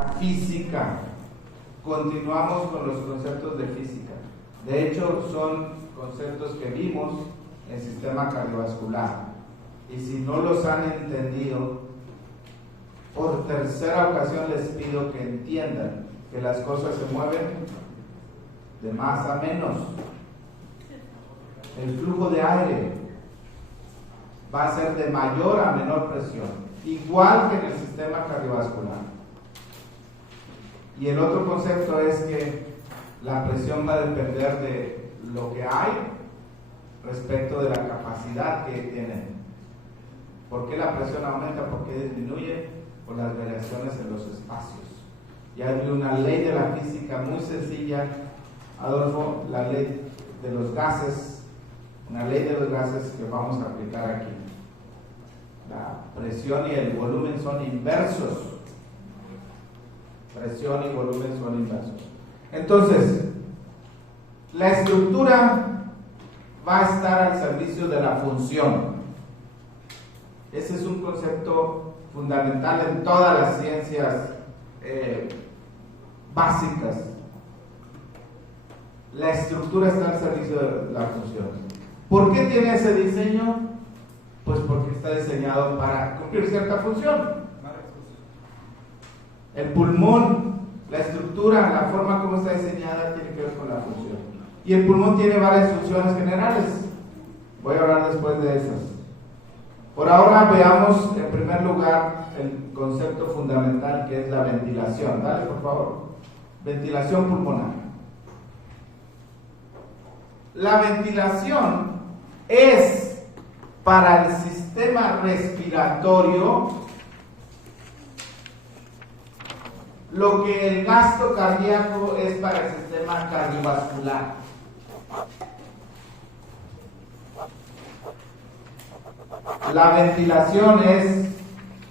a física. Continuamos con los conceptos de física. De hecho, son conceptos que vimos en sistema cardiovascular. Y si no los han entendido, por tercera ocasión les pido que entiendan que las cosas se mueven de más a menos. El flujo de aire va a ser de mayor a menor presión, igual que en el sistema cardiovascular. Y el otro concepto es que la presión va a depender de lo que hay respecto de la capacidad que tienen. ¿Por qué la presión aumenta? ¿Por qué disminuye? Por las variaciones en los espacios. Ya hay una ley de la física muy sencilla, Adolfo, la ley de los gases, una ley de los gases que vamos a aplicar aquí. La presión y el volumen son inversos. Presión y volumen son inversos. Entonces, la estructura va a estar al servicio de la función. Ese es un concepto fundamental en todas las ciencias básicas. La estructura está al servicio de la función. ¿Por qué tiene ese diseño? Pues porque está diseñado para cumplir cierta función. El pulmón, la estructura, la forma como está diseñada tiene que ver con la función. Y el pulmón tiene varias funciones generales. Voy a hablar después de esas. Por ahora veamos en primer lugar el concepto fundamental que es la ventilación. Dale, por favor. Ventilación pulmonar. La ventilación es para el sistema respiratorio lo que el gasto cardíaco es para el sistema cardiovascular. La ventilación es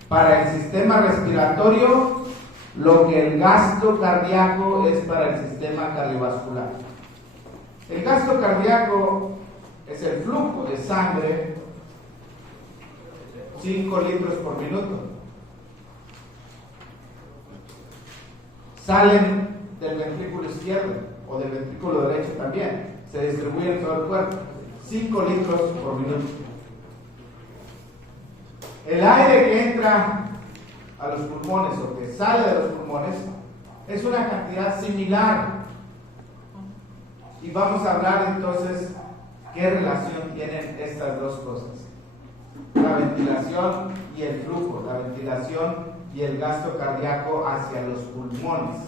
para el sistema respiratorio lo que el gasto cardíaco es para el sistema cardiovascular. El gasto cardíaco es el flujo de sangre, 5 litros por minuto. Salen del ventrículo izquierdo o del ventrículo derecho también, se distribuyen en todo el cuerpo, 5 litros por minuto. El aire que entra a los pulmones o que sale de los pulmones es una cantidad similar. Y vamos a hablar entonces qué relación tienen estas dos cosas. La ventilación y el flujo, la ventilación y el gasto cardíaco hacia los pulmones.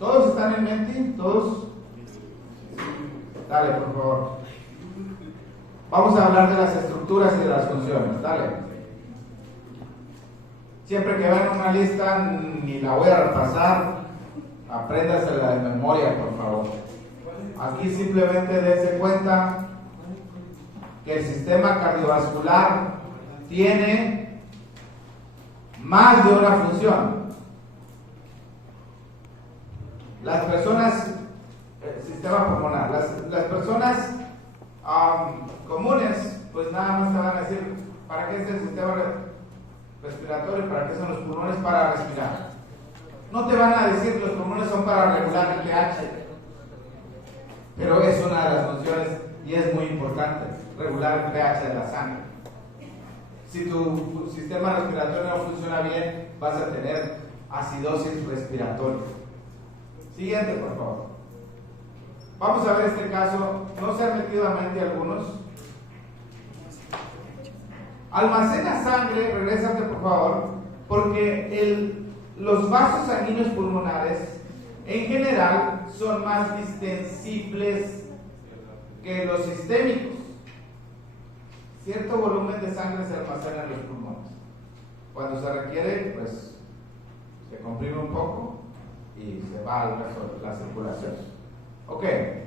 ¿Todos están en mente? ¿Todos? Dale, por favor. Vamos a hablar de las estructuras y de las funciones. Dale. Siempre que vean una lista, ni la voy a repasar, apréndasela de memoria, por favor. Aquí simplemente dése cuenta que el sistema cardiovascular tiene más de una función. Las personas, sistema pulmonar, las personas comunes, pues nada más te van a decir, ¿para qué es el sistema respiratorio? ¿Para qué son los pulmones? Para respirar. No te van a decir que los pulmones son para regular el pH, pero es una de las funciones y es muy importante, regular el pH de la sangre. Si tu sistema respiratorio no funciona bien, vas a tener acidosis respiratoria. Siguiente, por favor. Vamos a ver este caso. ¿No se han metido a mente algunos? Almacena sangre, regrésate por favor, porque los vasos sanguíneos pulmonares en general son más distensibles que los sistémicos. Cierto volumen de sangre se almacena en los pulmones. Cuando se requiere, pues se comprime un poco y se va al resto de la circulación. Ok,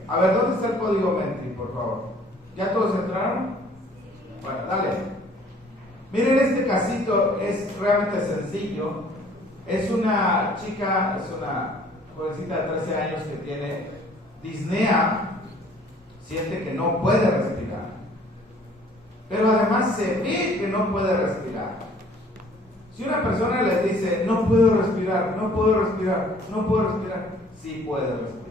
a ver, ¿dónde está el código Menti, por favor? ¿Ya todos entraron? Bueno, dale. Miren, este casito es realmente sencillo. Es una chica, es una jovencita de 13 años que tiene disnea, siente que no puede respirar. Pero además se ve que no puede respirar. Si una persona les dice, no puedo respirar, no puedo respirar, no puedo respirar, sí puede respirar.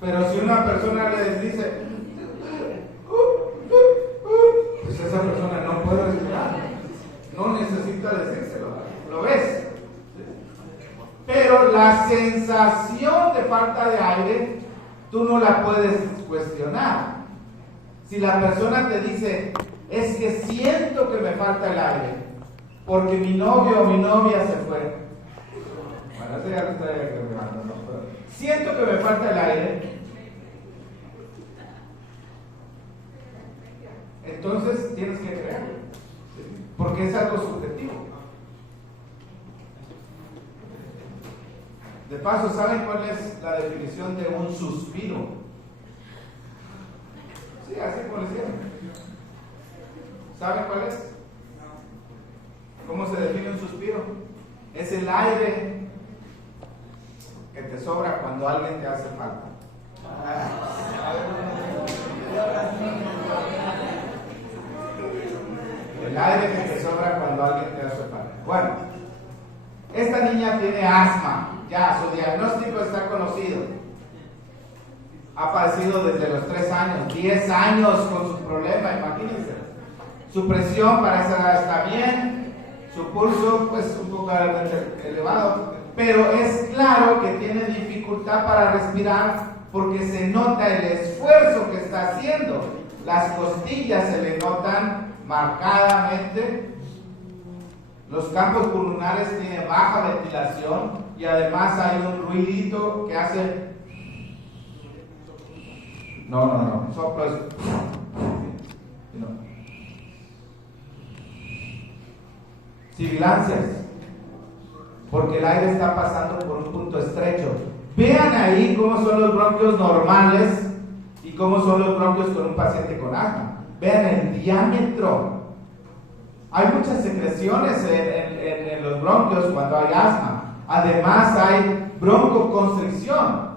Pero si una persona les dice, pues esa persona no puede respirar, no necesita decírselo, ¿lo ves? Pero la sensación de falta de aire, tú no la puedes cuestionar. Si la persona te dice, es que siento que me falta el aire, porque mi novio o mi novia se fue. Bueno, eso ya lo estoy agregando, ¿no? Pero siento que me falta el aire. Entonces tienes que creerlo, porque es algo subjetivo. De paso, ¿saben cuál es la definición de un suspiro? Sí, así como les llaman. ¿Saben cuál es? ¿Cómo se define un suspiro? Es el aire que te sobra cuando alguien te hace falta. El aire que te sobra cuando alguien te hace falta. Bueno, esta niña tiene asma. Ya, su diagnóstico está conocido. Ha padecido desde los 3 años, 10 años con su problema, imagínense. Su presión para esa edad está bien, su pulso pues un poco elevado, pero es claro que tiene dificultad para respirar porque se nota el esfuerzo que está haciendo. Las costillas se le notan marcadamente. Los campos pulmonares tienen baja ventilación y además hay un ruidito que hace... No, soplo es... No. Sibilancias, porque el aire está pasando por un punto estrecho. Vean ahí cómo son los bronquios normales y cómo son los bronquios con un paciente con asma. Vean el diámetro. Hay muchas secreciones en los bronquios cuando hay asma. Además hay broncoconstricción.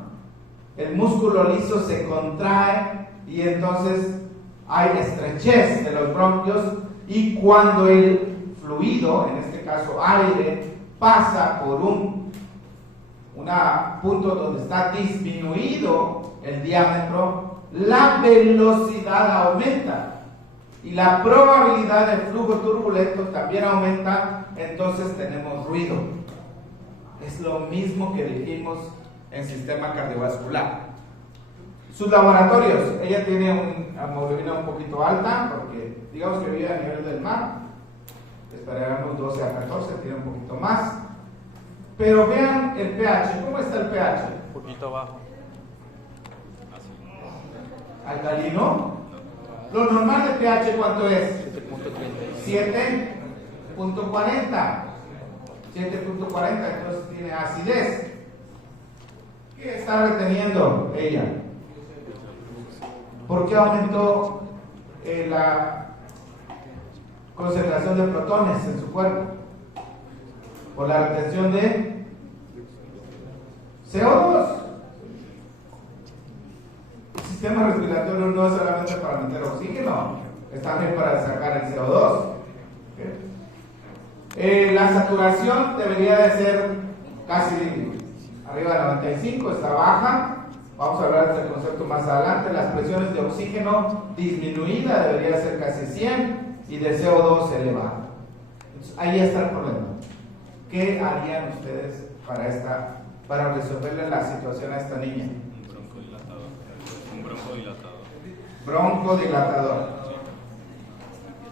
El músculo liso se contrae y entonces hay estrechez de los bronquios, y cuando el fluido, en este caso aire, pasa por un punto donde está disminuido el diámetro, la velocidad aumenta y la probabilidad de flujo turbulento también aumenta, entonces tenemos ruido. Es lo mismo que dijimos en sistema cardiovascular. Sus laboratorios, ella tiene una hemoglobina un poquito alta, porque digamos que vive a nivel del mar, esperaremos 12 a 14, tiene un poquito más. Pero vean el pH, ¿cómo está el pH? Un poquito abajo. ¿Alcalino? Lo normal de pH, ¿cuánto es? 7.30. 7.40. 7.40, entonces tiene acidez. ¿Qué está reteniendo ella? ¿Por qué aumentó la concentración de protones en su cuerpo? Por la retención de CO2. El sistema respiratorio no es solamente para meter oxígeno, es también para sacar el CO2. La saturación debería de ser casi arriba de 95, está baja. Vamos a hablar de este concepto más adelante. Las presiones de oxígeno disminuida debería ser casi 100 y de CO2 elevada. Entonces, ahí está el problema. ¿Qué harían ustedes para resolverle la situación a esta niña? Un broncodilatador. Broncodilatador.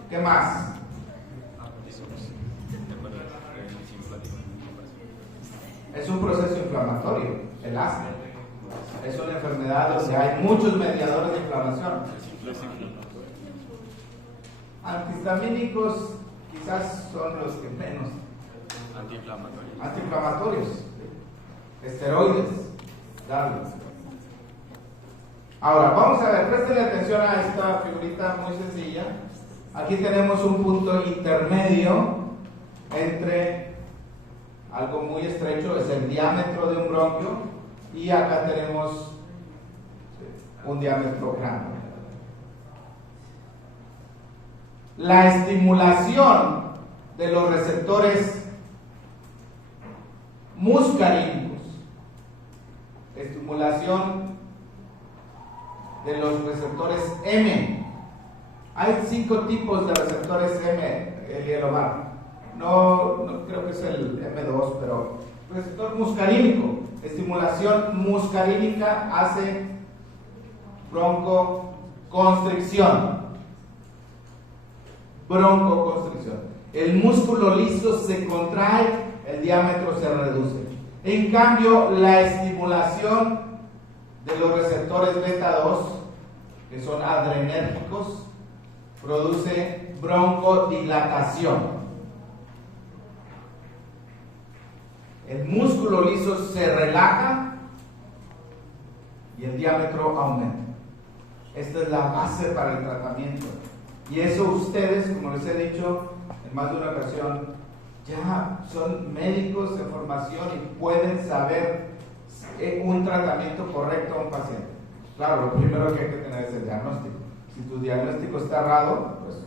¿Qué más? Es un proceso inflamatorio, el asma. Es una enfermedad donde hay muchos mediadores de inflamación. Antihistamínicos quizás son los que menos. Antiinflamatorios. Esteroides. Darlos. Ahora, vamos a ver, presten atención a esta figurita muy sencilla. Aquí tenemos un punto intermedio entre algo muy estrecho, es el diámetro de un bronquio, y acá tenemos un diámetro grande. la estimulación de los receptores muscarínicos, estimulación de los receptores M. Hay 5 tipos de receptores M, Elielobar. No creo que es el M2, pero receptor muscarínico, estimulación muscarínica hace broncoconstricción. Broncoconstricción. El músculo liso se contrae, el diámetro se reduce. En cambio, la estimulación de los receptores beta 2, que son adrenérgicos, produce broncodilatación. El músculo liso se relaja y el diámetro aumenta. Esta es la base para el tratamiento. Y eso ustedes, como les he dicho en más de una ocasión, ya son médicos de formación y pueden saber un tratamiento correcto a un paciente. Claro, lo primero que hay que tener es el diagnóstico. Si tu diagnóstico está errado, pues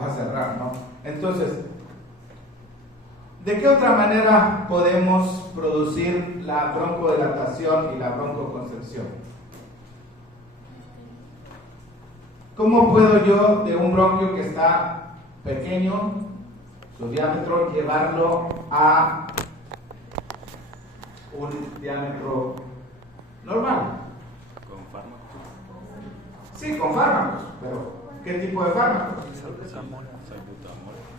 va a cerrar, ¿no? Entonces, ¿de qué otra manera podemos producir la broncodilatación y la broncoconstricción? ¿Cómo puedo yo de un bronquio que está pequeño, su diámetro, llevarlo a un diámetro normal? ¿Con fármacos? Sí, con fármacos, pero ¿qué tipo de fármacos? Salbutamol.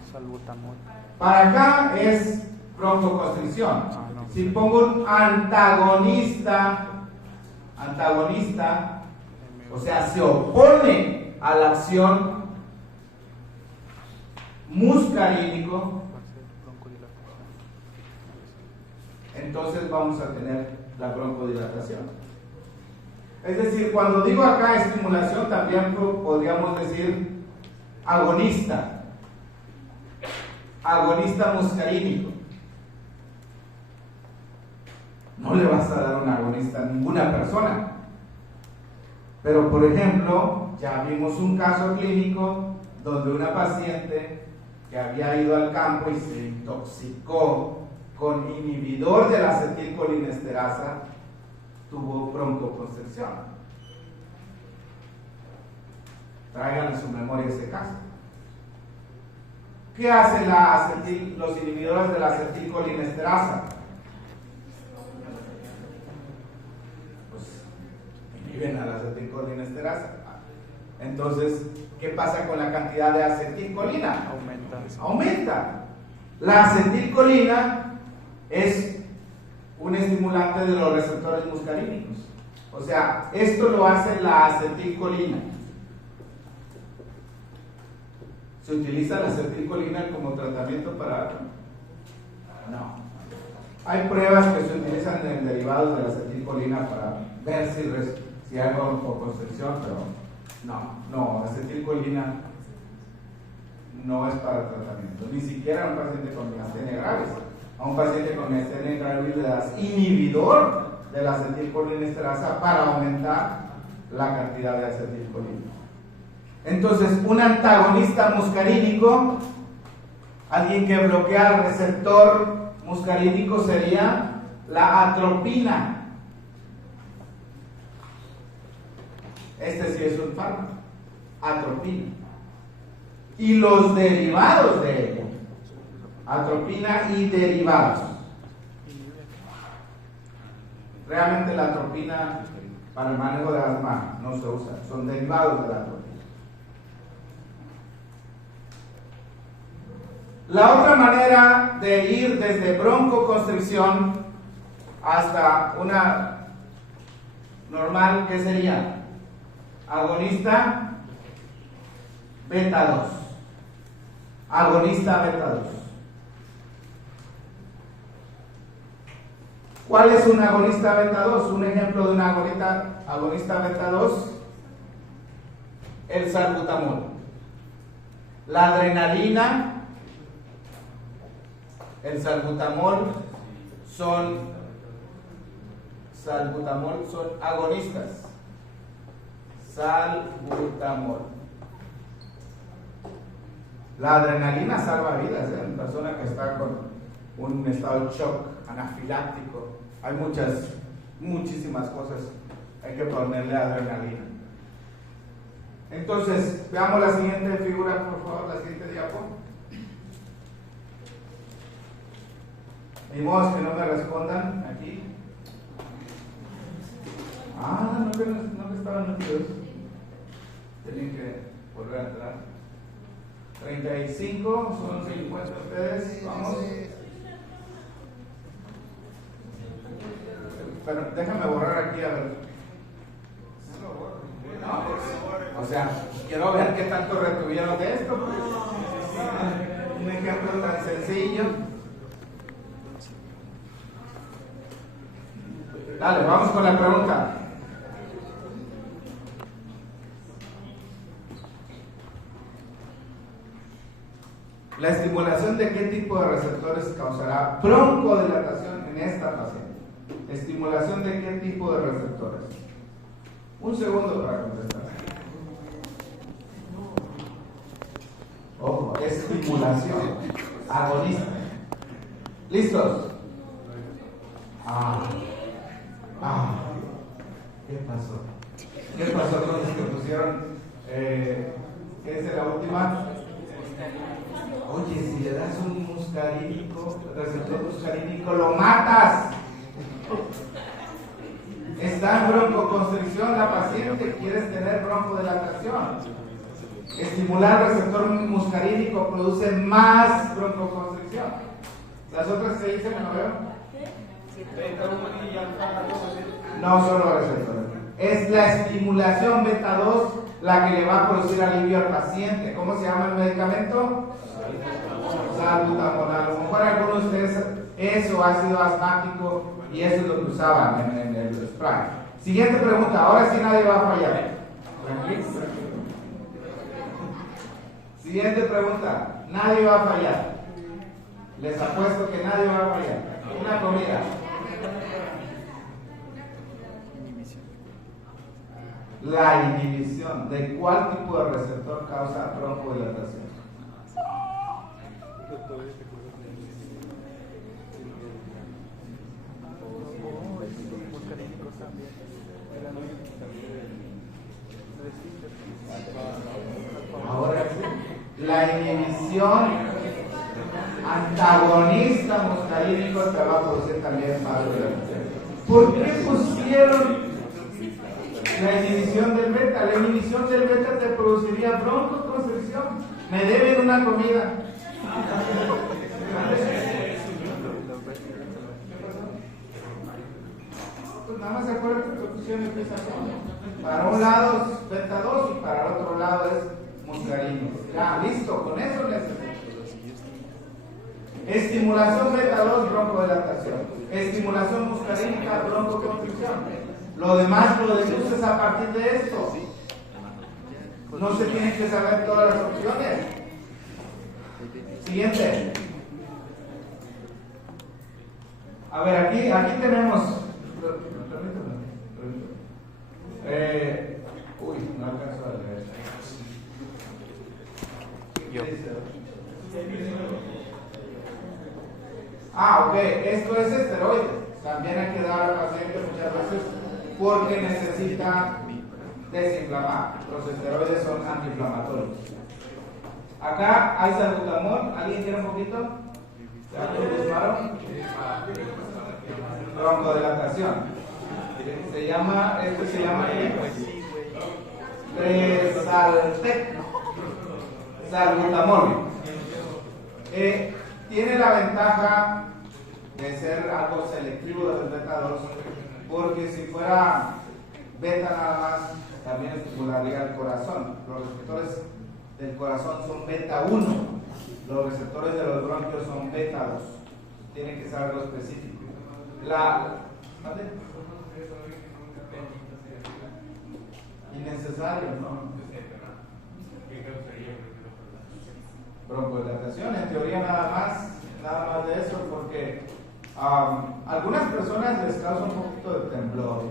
Salbutamol. Para acá es broncoconstricción. Si pongo un antagonista, o sea, se opone a la acción muscarínico, entonces vamos a tener la broncodilatación. Es decir, cuando digo acá estimulación, también podríamos decir agonista muscarínico. No le vas a dar un agonista a ninguna persona. Pero, por ejemplo, ya vimos un caso clínico donde una paciente que había ido al campo y se intoxicó con inhibidor de la acetilcolinesterasa tuvo broncoconstricción. Traigan en su memoria ese caso. ¿Qué hacen los inhibidores de la acetilcolinesterasa? Pues inhiben a la acetilcolinesterasa. Entonces, ¿qué pasa con la cantidad de acetilcolina? Aumenta. La acetilcolina es un estimulante de los receptores muscarínicos. O sea, esto lo hace la acetilcolina. ¿Se utiliza la acetilcolina como tratamiento para algo? No. Hay pruebas que se utilizan en derivados de la acetilcolina para ver si hay broncoconstricción, pero no, la acetilcolina no es para tratamiento, ni siquiera a un paciente con miastenia gravis. A un paciente con miastenia gravis le das inhibidor de la acetilcolinesterasa para aumentar la cantidad de acetilcolina. Entonces, un antagonista muscarínico, alguien que bloquea el receptor muscarínico, sería la atropina. Este sí es un fármaco, atropina. Y los derivados de ella, atropina y derivados. Realmente la atropina para el manejo de asma no se usa, son derivados de la atropina. La otra manera de ir desde broncoconstricción hasta una normal, ¿qué sería? Agonista beta 2. Agonista beta 2. ¿Cuál es un agonista beta 2? Un ejemplo de un agonista beta 2, el salbutamol. La adrenalina, el salbutamol son agonistas. Salbutamol. La adrenalina salva vidas, ¿eh? Una persona que está con un estado de shock anafiláctico. Hay muchísimas cosas. Hay que ponerle adrenalina. Entonces, veamos la siguiente figura, por favor, la siguiente diapo. Ni modo que no me respondan aquí. No que estaban metidos. Tienen que volver a entrar. 35, son 50 ustedes. Vamos. Pero déjame borrar aquí a ver. No, pues, o sea, quiero ver qué tanto retuvieron de esto. Pues, un ejemplo tan sencillo. Dale, vamos con la pregunta. ¿La estimulación de qué tipo de receptores causará broncodilatación en esta paciente? ¿Estimulación de qué tipo de receptores? Un segundo para contestar. Ojo, estimulación agonista. ¿Listos? ¿Qué pasó? ¿Qué pasó con los que pusieron? ¿Qué es la última? Oye, si le das un muscarínico, receptor muscarínico, lo matas. Está en broncoconstricción la paciente, quieres tener broncodilatación. Estimular el receptor muscarínico produce más broncoconstricción. Las otras se dicen, ¿no veo? No solo receptores. Es la estimulación beta 2 la que le va a producir alivio al paciente. ¿Cómo se llama el medicamento? Salbutamol. A lo mejor algunos de ustedes eso ácido asmático y eso es lo que usaban en el spray. Siguiente pregunta. Ahora sí nadie va a fallar. Siguiente pregunta. Nadie va a fallar. Les apuesto que nadie va a fallar. Una comida. La inhibición. ¿De cuál tipo de receptor causa broncodilatación? Ahora sí, la inhibición antagonista muscarínico te va a producir también vasodilatación. ¿Por qué pusieron la inhibición del beta? La inhibición del beta te produciría broncoconstricción. Me deben una comida. Pues nada más se acuerdan que pusieron empieza para un lado es beta 2 y para el otro lado es muscarínico. Ya, listo, con eso necesito. Estimulación beta 2, broncodilatación. Estimulación muscarínica, broncoconstricción. Lo demás lo deduces a partir de esto. No se tienen que saber todas las opciones. Siguiente. A ver, aquí tenemos. Uy, no alcanzo a leer. Ok, esto es esteroide. También hay que dar al paciente muchas veces porque necesita desinflamar. Los esteroides son antiinflamatorios. Acá hay salbutamol. ¿Alguien quiere un poquito? ¿Ya lo buscaron? Broncodilatación. Este se llama Tresaltec. Salbutamol. Tiene la ventaja de ser algo selectivo del beta 2, porque si fuera beta nada más, también estimularía el corazón. Los receptores del corazón son beta 1, los receptores de los bronquios son beta 2. Tiene que ser algo específico. ¿Vale? Innecesario, ¿no? Broncodilatación, en teoría nada más de eso, porque algunas personas les causa un poquito de temblor.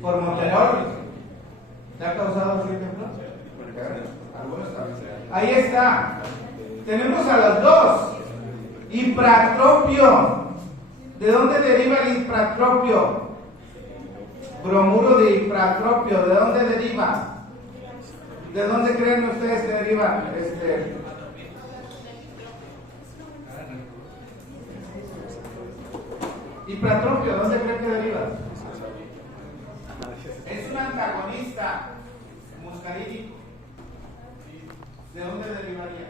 formoterol. ¿Te ha causado ese ejemplo? Ahí está. Tenemos a los dos. Hipratropio. ¿De dónde deriva el hipratropio? Bromuro de hipratropio. ¿De dónde deriva? ¿De dónde creen ustedes que deriva? Hipratropio, ¿dónde creen que deriva? Es un antagonista muscarínico. ¿De dónde derivaría?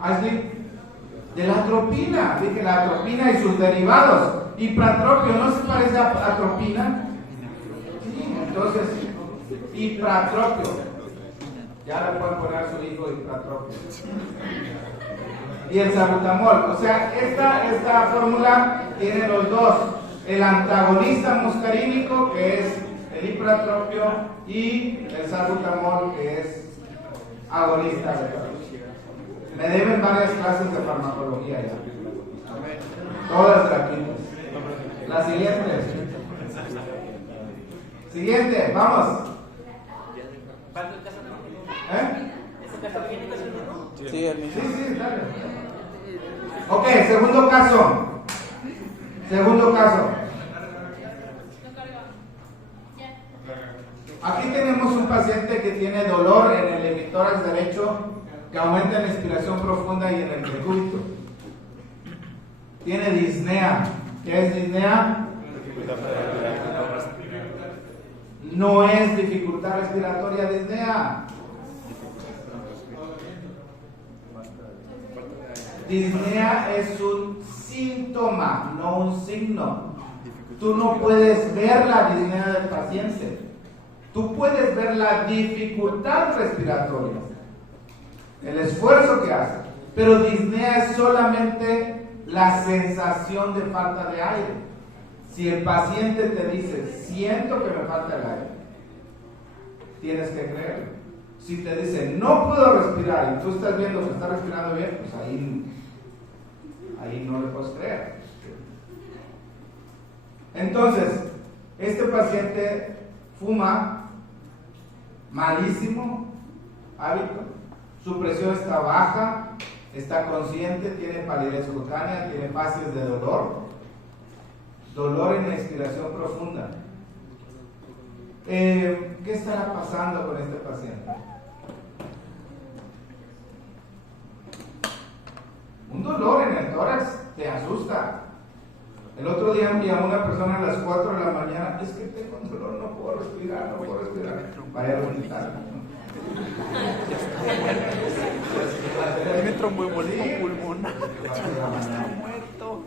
Así, de la atropina. Dije la atropina y sus derivados. Hipratropio, ¿no se parece a atropina? Sí, entonces, hipratropio. Ya le pueden poner a su hijo hipratropio. Y el salbutamol. O sea, esta fórmula tiene los dos. El antagonista muscarínico, que es el hipratropio, y el salbutamol, que es agonista. Me deben varias clases de farmacología ya. Todas gratuitas. La siguiente. Siguiente, vamos. Sí, el mismo. Sí, dale. Ok, segundo caso. Segundo caso. Aquí tenemos un paciente que tiene dolor en el hemitórax derecho, que aumenta en la inspiración profunda y en el decúbito. Tiene disnea. ¿Qué es disnea? No es dificultad respiratoria disnea. Disnea es un síntoma, no un signo. Tú no puedes ver la disnea del paciente. Tú puedes ver la dificultad respiratoria, el esfuerzo que hace. Pero disnea es solamente la sensación de falta de aire. Si el paciente te dice, siento que me falta el aire, tienes que creerlo. Si te dice, no puedo respirar, y tú estás viendo que está respirando bien, pues ahí no le puedes creer. Entonces, este paciente fuma, malísimo hábito, su presión está baja, está consciente, tiene palidez cutánea, tiene fases de dolor en la inspiración profunda. ¿Qué estará pasando con este paciente? Un dolor en el tórax te asusta. El otro día me llamó una persona a las 4 de la mañana, es que tengo un dolor, no puedo respirar. Vaya a hospital. Tiene tromboembolismo pulmonar. Está muerto.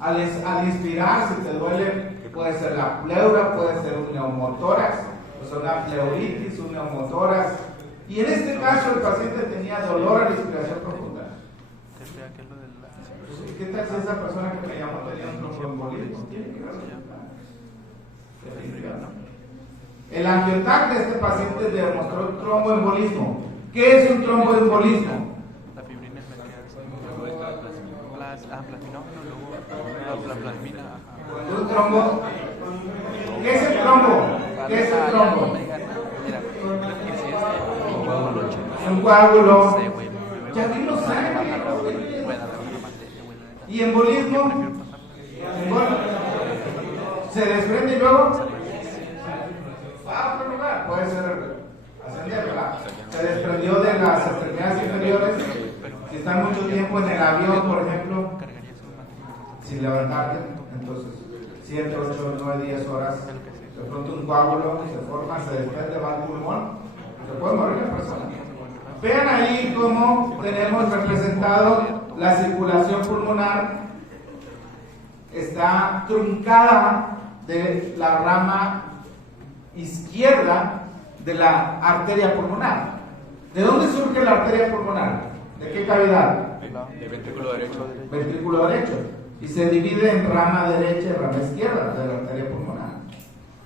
Al inspirar, si te duele, puede ser la pleura, puede ser un neumotórax, o sea, una pleuritis, un neumotórax. Y en este caso el paciente tenía dolor a la inspiración profunda. ¿Qué tal si esa persona que me llamó tenía un tromboembolismo? El angiotac de este paciente demostró tromboembolismo. ¿Qué es un tromboembolismo? La fibrina es la plasmina. Un trombo. ¿Qué es el trombo? ¿Qué es el trombo? Un coágulo. Ya vimos sangre. ¿Y embolismo? ¿Se desprende y luego? Va a otro lugar. Puede ser ascender, ¿verdad? Se desprendió de las extremidades inferiores. Si están mucho tiempo en el avión, por ejemplo, sin levantarte, entonces 7, 8, 9, 10 horas, de pronto un coágulo se forma, se desprende, va al pulmón, se puede morir la persona. Vean ahí cómo tenemos representado la circulación pulmonar. Está truncada de la rama izquierda de la arteria pulmonar. ¿De dónde surge la arteria pulmonar? ¿De qué cavidad? De ventrículo derecho. Ventrículo derecho. Y se divide en rama derecha y rama izquierda de la arteria pulmonar.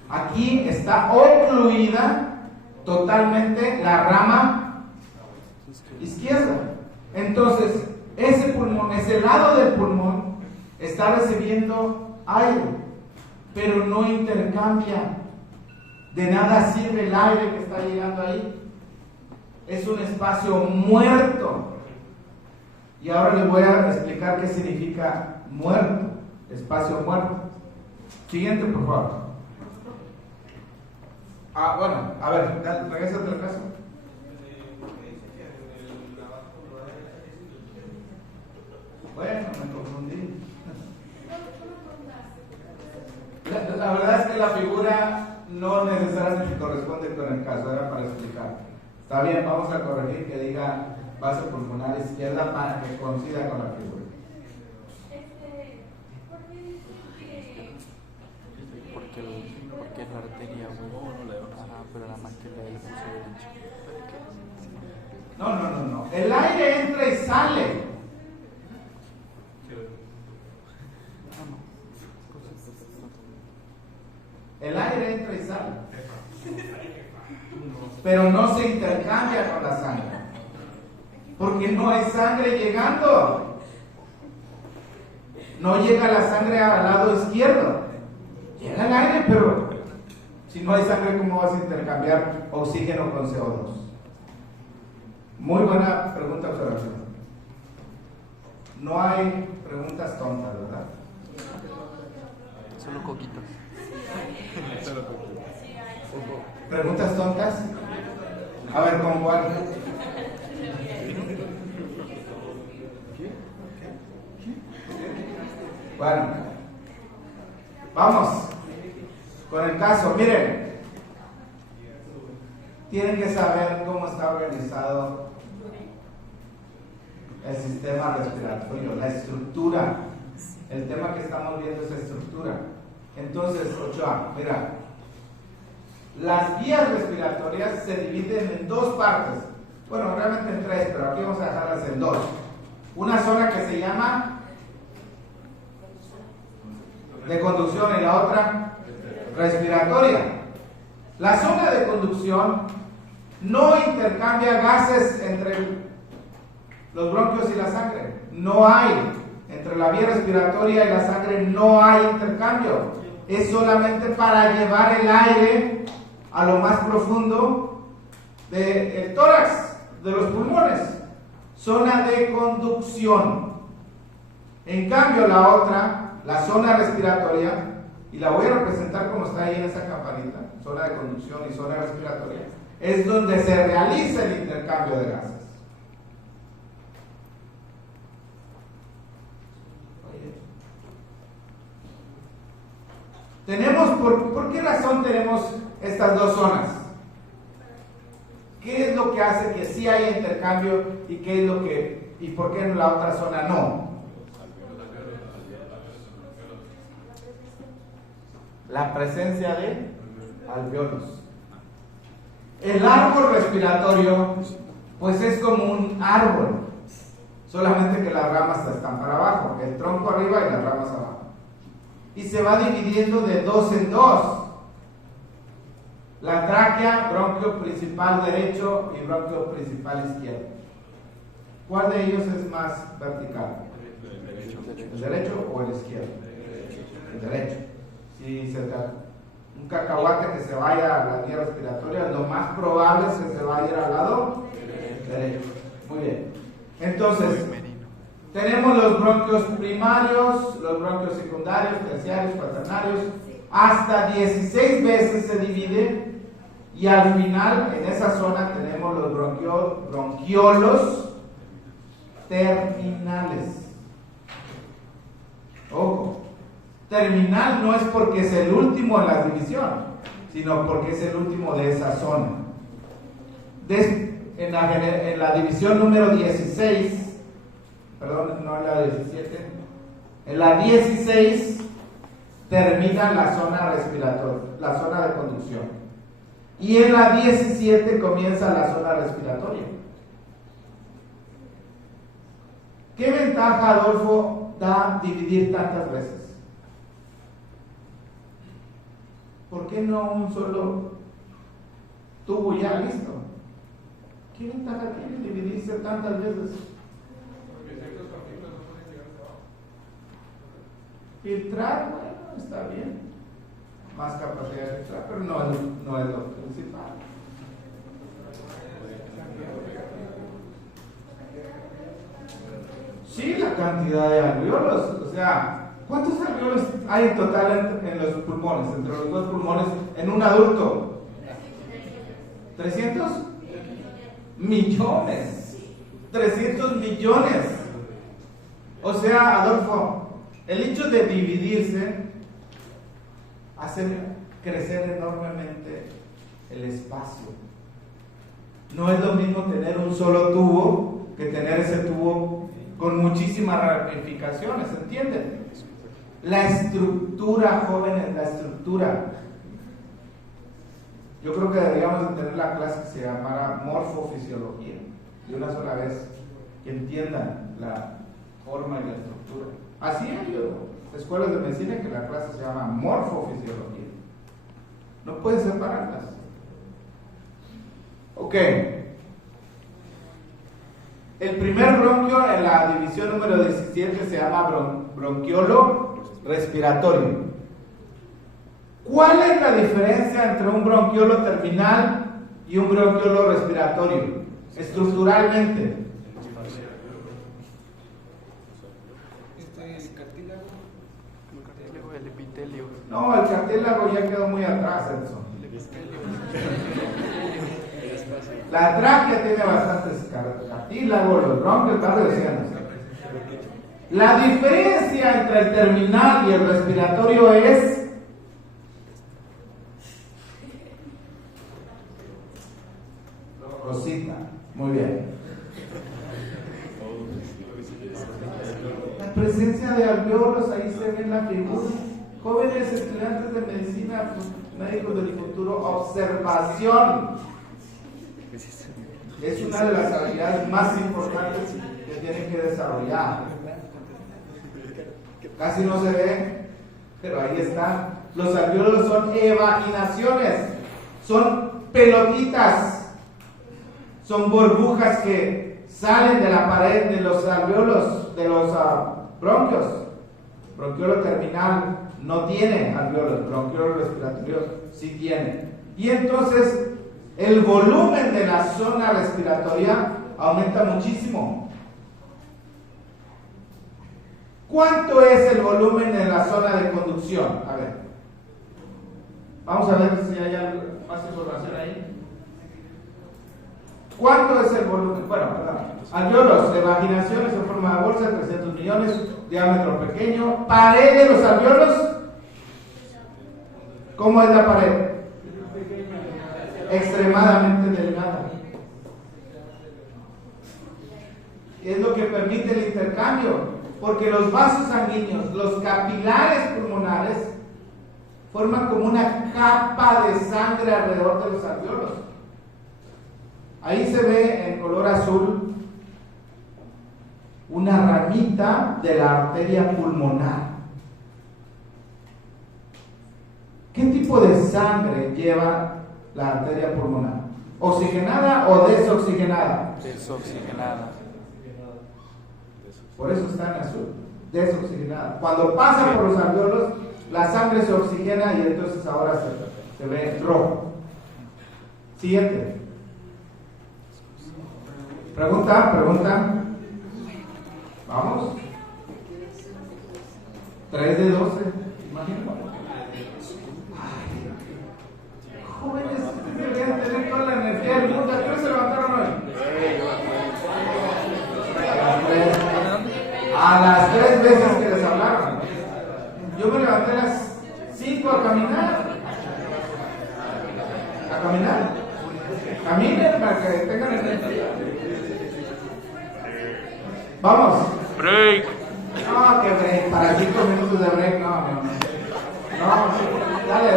Aquí está ocluida totalmente la rama izquierda. Entonces, ese pulmón, ese lado del pulmón, está recibiendo aire, pero no intercambia. De nada sirve el aire que está llegando ahí. Es un espacio muerto. Y ahora les voy a explicar qué significa muerto, espacio muerto. Siguiente, por favor. Bueno, a ver, regresa otra caso. Bueno, me confundí. La verdad es que la figura no necesariamente corresponde con el caso, era para explicar. Está bien, vamos a corregir que diga vaso pulmonar izquierda para que coincida con la figura. Porque es la arteria, güey. Ajá, pero la más que le puso derecho. No. El aire entra y sale. El aire entra y sale. Pero no se intercambia con la sangre. Porque no hay sangre llegando. No llega la sangre al lado izquierdo. Llega el aire, pero si no hay sangre, ¿cómo vas a intercambiar oxígeno con CO2? Muy buena pregunta, observación. No hay preguntas tontas, ¿verdad? Solo coquitos. ¿Preguntas tontas? A ver, ¿cómo cuál? Bueno, vamos con el caso. Miren, tienen que saber cómo está organizado el sistema respiratorio, la estructura. El tema que estamos viendo es la estructura. Entonces, Ochoa, mira, las vías respiratorias se dividen en dos partes. Bueno, realmente en tres, pero aquí vamos a dejarlas en dos. Una zona que se llama de conducción y la otra respiratoria. La zona de conducción no intercambia gases entre los bronquios y la sangre. No hay. Entre la vía respiratoria y la sangre no hay intercambio. Es solamente para llevar el aire a lo más profundo del tórax, de los pulmones. Zona de conducción. En cambio, la otra, la zona respiratoria, y la voy a representar como está ahí en esa campanita, zona de conducción y zona respiratoria, es donde se realiza el intercambio de gases. ¿Por qué razón tenemos estas dos zonas? ¿Qué es lo que hace que sí haya intercambio y qué es lo que y por qué en la otra zona no? La presencia de alveolos. El árbol respiratorio, pues es como un árbol, solamente que las ramas están para abajo, el tronco arriba y las ramas abajo. Y se va dividiendo de dos en dos. La tráquea, bronquio principal derecho y bronquio principal izquierdo. ¿Cuál de ellos es más vertical? ¿El derecho o el izquierdo? El derecho. Si se da un cacahuate que se vaya a la vía respiratoria, lo más probable es que se vaya a ir al lado derecho. Muy bien. Entonces, tenemos los bronquios primarios, los bronquios secundarios, terciarios, cuaternarios. Hasta 16 veces se divide. Y al final, en esa zona, tenemos los bronquiolos terminales. Ojo, terminal no es porque es el último en la división, sino porque es el último de esa zona. En la división número 16, perdón, no en la 17, en la 16 termina la zona respiratoria, la zona de conducción. Y en la 17 comienza la zona respiratoria. ¿Qué ventaja, Adolfo, da dividir tantas veces? ¿Por qué no un solo tubo ya listo? ¿Qué ventaja tiene dividirse tantas veces? Filtrar, bueno, está bien. Más capacidad de filtrar, pero no es lo principal. Sí, la cantidad de alveolos, o sea, ¿cuántos alveolos hay en total en los pulmones, entre los dos pulmones, en un adulto? 300 millones. 300 millones. O sea, Adolfo, el hecho de dividirse hace crecer enormemente el espacio. No es lo mismo tener un solo tubo que tener ese tubo con muchísimas ramificaciones, ¿entienden? La estructura, jóvenes, la estructura. Yo creo que deberíamos de tener la clase que se llamara morfofisiología, de una sola vez, que entiendan la forma y la estructura. Así hay escuelas de medicina que la clase se llama morfofisiología. No puedes separarlas. Ok. El primer bronquio en la división número 17 se llama bronquiolo respiratorio. ¿Cuál es la diferencia entre un bronquiolo terminal y un bronquiolo respiratorio? Estructuralmente. El cartílago, el epitelio. No, el cartílago ya quedó muy atrás, Edson. La tráquea tiene bastantes cartílagos, los bronquios, varios océanos. La diferencia entre el terminal y el respiratorio es Rosita, muy bien. La presencia de alveolos, ahí se ve en la figura. Jóvenes estudiantes de medicina, médicos del futuro, observación. Es una de las habilidades más importantes que tienen que desarrollar. Casi no se ve, pero ahí están. Los alveolos son evaginaciones, son pelotitas, son burbujas que salen de la pared de los alveolos, de los bronquios. Bronquiolo terminal no tiene alveolos, bronquiolo respiratorio sí tiene. Y entonces el volumen de la zona respiratoria aumenta muchísimo. ¿Cuánto es el volumen en la zona de conducción? A ver. Vamos a ver si hay más información ahí. ¿Cuánto es el volumen? Bueno, perdón. Alveolos, evaginaciones en forma de bolsa, 300 millones, diámetro pequeño. Pared de los alveolos. ¿Cómo es la pared? Extremadamente delgada. Es lo que permite el intercambio, porque los vasos sanguíneos, los capilares pulmonares, forman como una capa de sangre alrededor de los alveolos. Ahí se ve en color azul una ramita de la arteria pulmonar. ¿Qué tipo de sangre lleva la arteria pulmonar? ¿Oxigenada o desoxigenada? Desoxigenada. Por eso está en azul, desoxigenada. Cuando pasa por los alveolos, la sangre se oxigena y entonces ahora se ve rojo. Siguiente. Pregunta. Vamos. 3 de 12. Imagínate. Jóvenes, deberían tener toda la energía del mundo. ¿A qué hora se levantaron hoy? A las 3 veces que les hablaron. Yo me levanté a las 5 a caminar. Caminen para que tengan energía. Vamos. Break. No, que break. Para 5 minutos de break, no. Dale.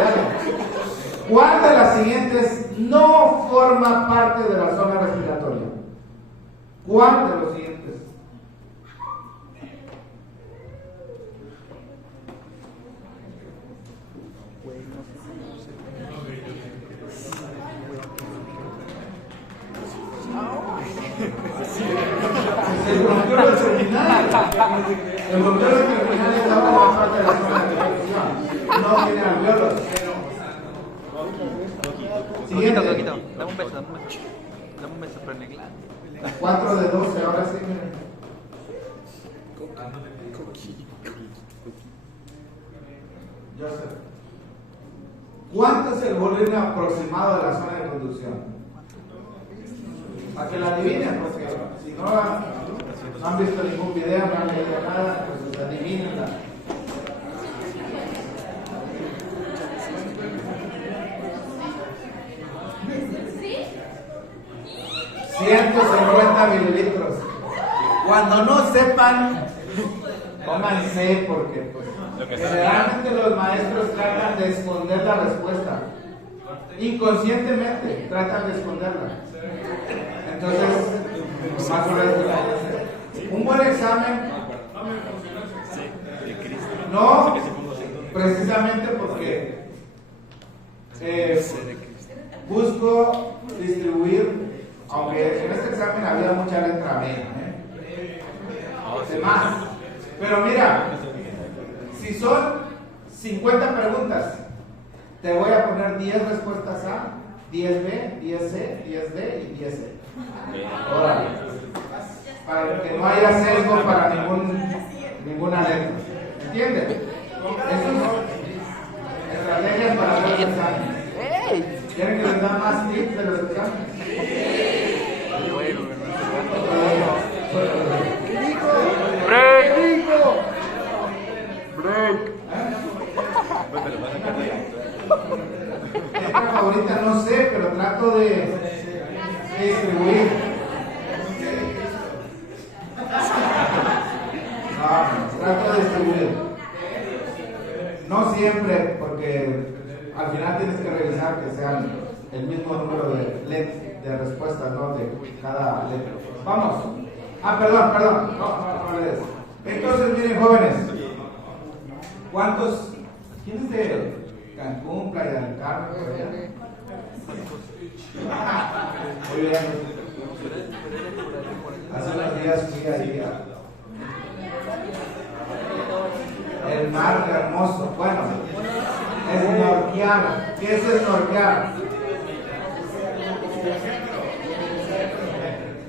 ¿Cuál de las siguientes no forma parte de la zona respiratoria? ¿Cuál de los siguientes? El bronquiolo terminal El volteo terminal es la otra parte de la zona de conducción. No tiene alveolos. Coquito, dame un beso, dame un beso, prende. 4 de 12, ahora sí, miren. Joseph. ¿Cuánto es el volumen aproximado de la zona de conducción? A que la adivinen, porque si no han visto ningún video, no han leído nada, pues adivinenla. ¿Sí? 150 mililitros. Cuando no sepan, pónganse porque pues, generalmente los maestros tratan de esconder la respuesta. Inconscientemente tratan de esconderla. Entonces, más o menos, un buen examen, no precisamente porque busco distribuir, aunque en este examen había mucha letra B, demás. Pero mira, si son 50 preguntas, te voy a poner 10 respuestas A, 10B, 10C, 10D y 10E. Órale. Para que no haya sesgo para ninguna letra. ¿Entiendes? Eso es estrategias para hacer el examen. ¿Quieren que les da más tips de los exámenes? ¿Qué dijo? ¡Break! ¿Qué dijo? ¡Break! Esta favorita no sé, pero trato de distribuir. No, trato de distribuir. No siempre, porque al final tienes que revisar que sean el mismo número de respuestas, ¿no? De cada letra. Vamos. Perdón. No le des. Entonces, miren, jóvenes. ¿Cuántos? ¿Quién es de Cancún, Playa del Carmen, por allá? Muy bien. Hace unos días fui allí el mar hermoso. Bueno, snorkear. ¿Qué es snorkear?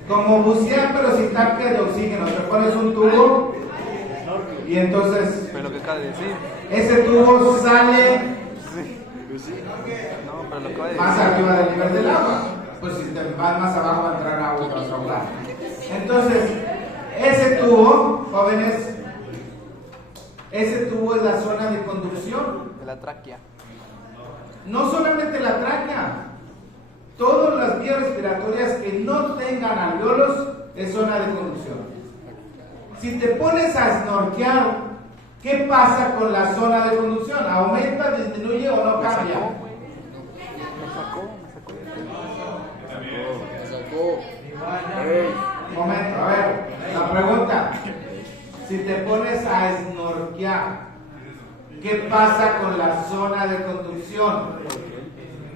Como bucear pero sin tanque de oxígeno. Te pones un tubo y entonces Pero lo que acaba de decir. ese tubo sale No, pero lo que acaba de más decir. arriba del nivel del agua. Pues si te vas más abajo va a entrar agua y te vas a ahogar. Entonces, ese tubo, jóvenes, ese tubo es la zona de conducción. De la tráquea. No solamente la tráquea, todas las vías respiratorias que no tengan alveolos es zona de conducción. Si te pones a snorkear, ¿qué pasa con la zona de conducción? ¿Aumenta, disminuye o no cambia? Me sacó. Momento, a ver, la pregunta. Si te pones a snorkear, ¿qué pasa con la zona de conducción?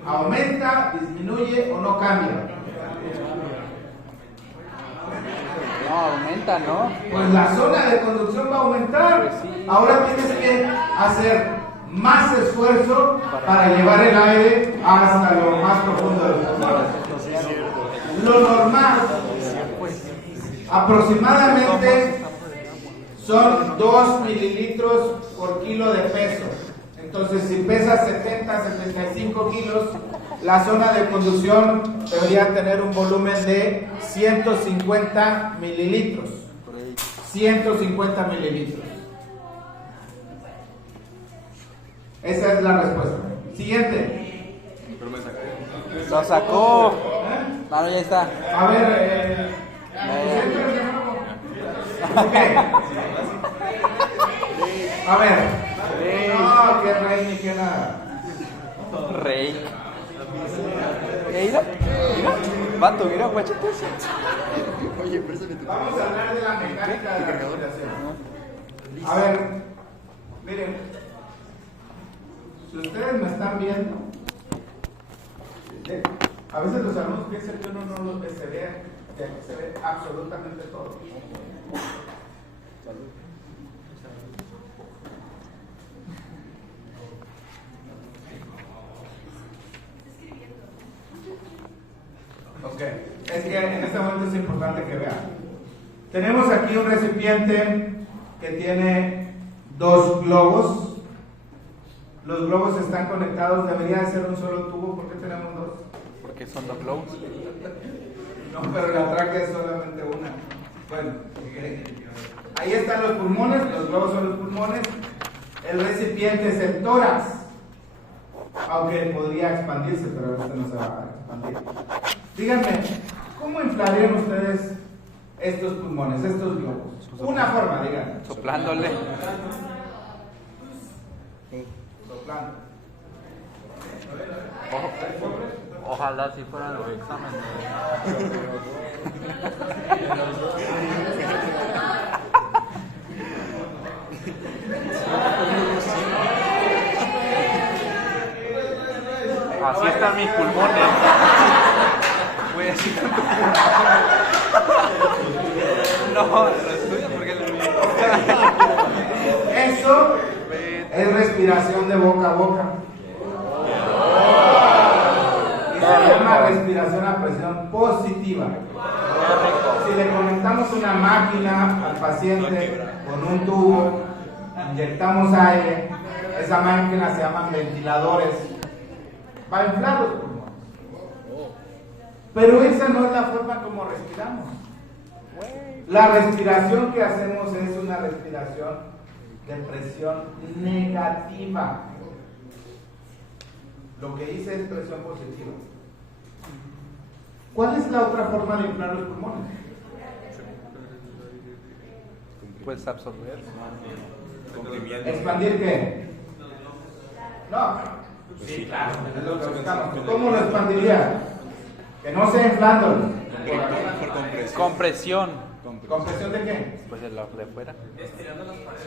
¿Aumenta, disminuye o no cambia? No, aumenta, ¿no? Pues la zona de conducción va a aumentar. Ahora tienes que hacer más esfuerzo para llevar el aire hasta lo más profundo del pulmón. Lo normal, aproximadamente, son 2 mililitros por kilo de peso. Entonces, si pesas 70, 75 kilos, la zona de conducción debería tener un volumen de 150 mililitros. 150 mililitros. Esa es la respuesta. Siguiente. Lo sacó. No, ya está. A ver, ok. A ver. No, que rey ni que nada. Rey. Mira. Vato, mira, guachete. Oye, préstame tu Vamos a hablar de la mecánica de la respiración. A ver, miren, si ustedes me están viendo, a veces los alumnos piensan que uno no los ve, se ve absolutamente todo. Ok, es que en este momento es importante que vean. Tenemos aquí un recipiente que tiene dos globos. Los globos están conectados, debería de ser un solo tubo. ¿Por qué tenemos dos? Porque son dos globos. No, pero la tráquea es solamente una. Bueno, ahí están los pulmones, los globos son los pulmones. El recipiente es el tórax, aunque podría expandirse, pero este no se va a expandir. Díganme, ¿cómo inflarían ustedes estos pulmones, estos globos? Una forma, digan. Soplándole. Soplando. Ojalá si fueran los exámenes. Así están mis pulmones. Voy así con tu pulmón. No, lo estudio porque lo mío. Eso es respiración de boca a boca. Y se llama respiración a presión positiva. Si le conectamos una máquina al paciente con un tubo, inyectamos aire, esa máquina se llaman ventiladores, va a inflar los pulmones. Pero esa no es la forma como respiramos. La respiración que hacemos es una respiración de presión negativa. Lo que hice es presión positiva. ¿Cuál es la otra forma de inflar los pulmones? Puedes absorber. ¿Expandir qué? No. Sí, claro. Es lo que buscamos. ¿Cómo lo expandiría? Que no sea inflándolo. Por Compresión. ¿Compresión de qué? Pues de fuera.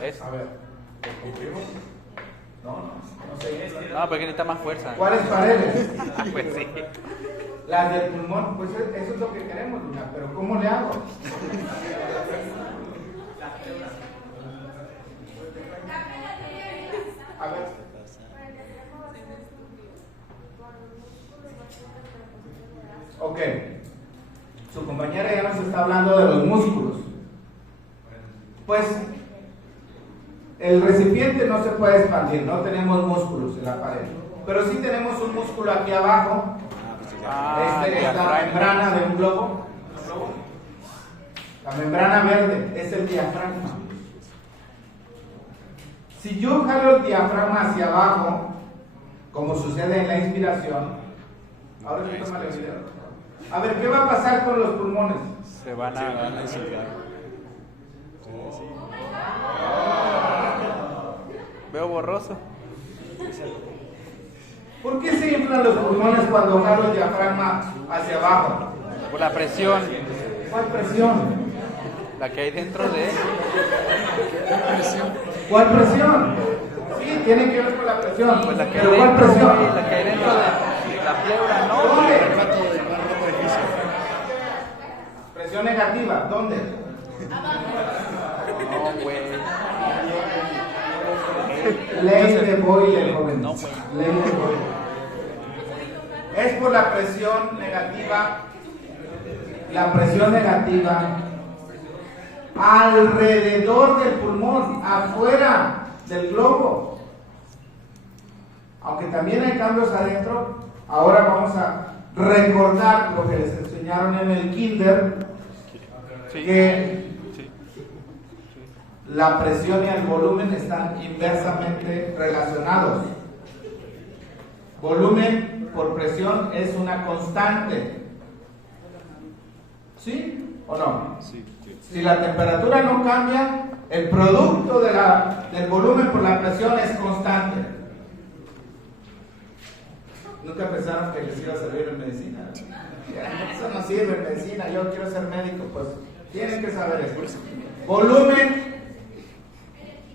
Eso. A ver. No sé. No, porque necesita más fuerza. ¿Cuáles paredes? Pues sí. Las del pulmón. Pues eso es lo que queremos, Luna. Pero ¿cómo le hago? A ver. Ok. Su compañera ya nos está hablando de los músculos. Pues el recipiente no se puede expandir, no tenemos músculos en la pared. Pero sí tenemos un músculo aquí abajo. Este es la membrana de un globo. La membrana verde es el diafragma. Si yo jalo el diafragma hacia abajo, como sucede en la inspiración, ahora sí tómale el video. A ver, ¿qué va a pasar con los pulmones? Se van a desinflar. Veo borroso. ¿Por qué se inflan los pulmones cuando jalo el diafragma hacia abajo? Por la presión. ¿Cuál presión? La que hay dentro de él. ¿Cuál presión? Sí, tiene que ver con la presión. Pues la que ¿Pero hay cuál dentro, presión? güey, la que hay dentro de la pleura, ¿no? ¿Dónde? Rato de ejercicio. Presión negativa, ¿dónde? No, güey. Ley de Boyle, jóvenes. No, güey. Ley de Boyle. Es por la presión negativa. La presión negativa alrededor del pulmón, afuera del globo. Aunque también hay cambios adentro, ahora vamos a recordar lo que les enseñaron en el kinder, Sí. que Sí. la presión y el volumen están inversamente relacionados. Volumen por presión es una constante. ¿Sí o no? Sí. Si la temperatura no cambia, el producto del volumen por la presión es constante. ¿Nunca pensaron que les iba a servir en medicina? Eso no sirve en medicina, yo quiero ser médico, pues tienen que saber eso. Volumen